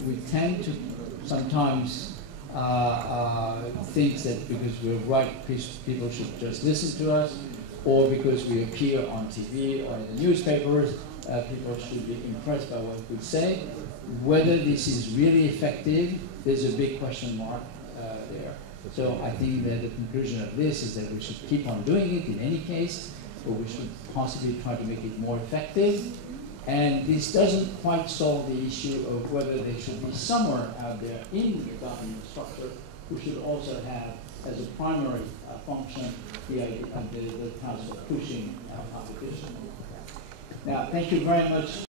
We tend to sometimes think that because we're right, people should just listen to us, or because we appear on TV or in the newspapers, people should be impressed by what we say. Whether this is really effective, there's a big question mark there. So I think that the conclusion of this is that we should keep on doing it in any case, but we should possibly try to make it more effective. And this doesn't quite solve the issue of whether there should be somewhere out there in the government structure who should also have as a primary function the task of pushing competition. Now, thank you very much.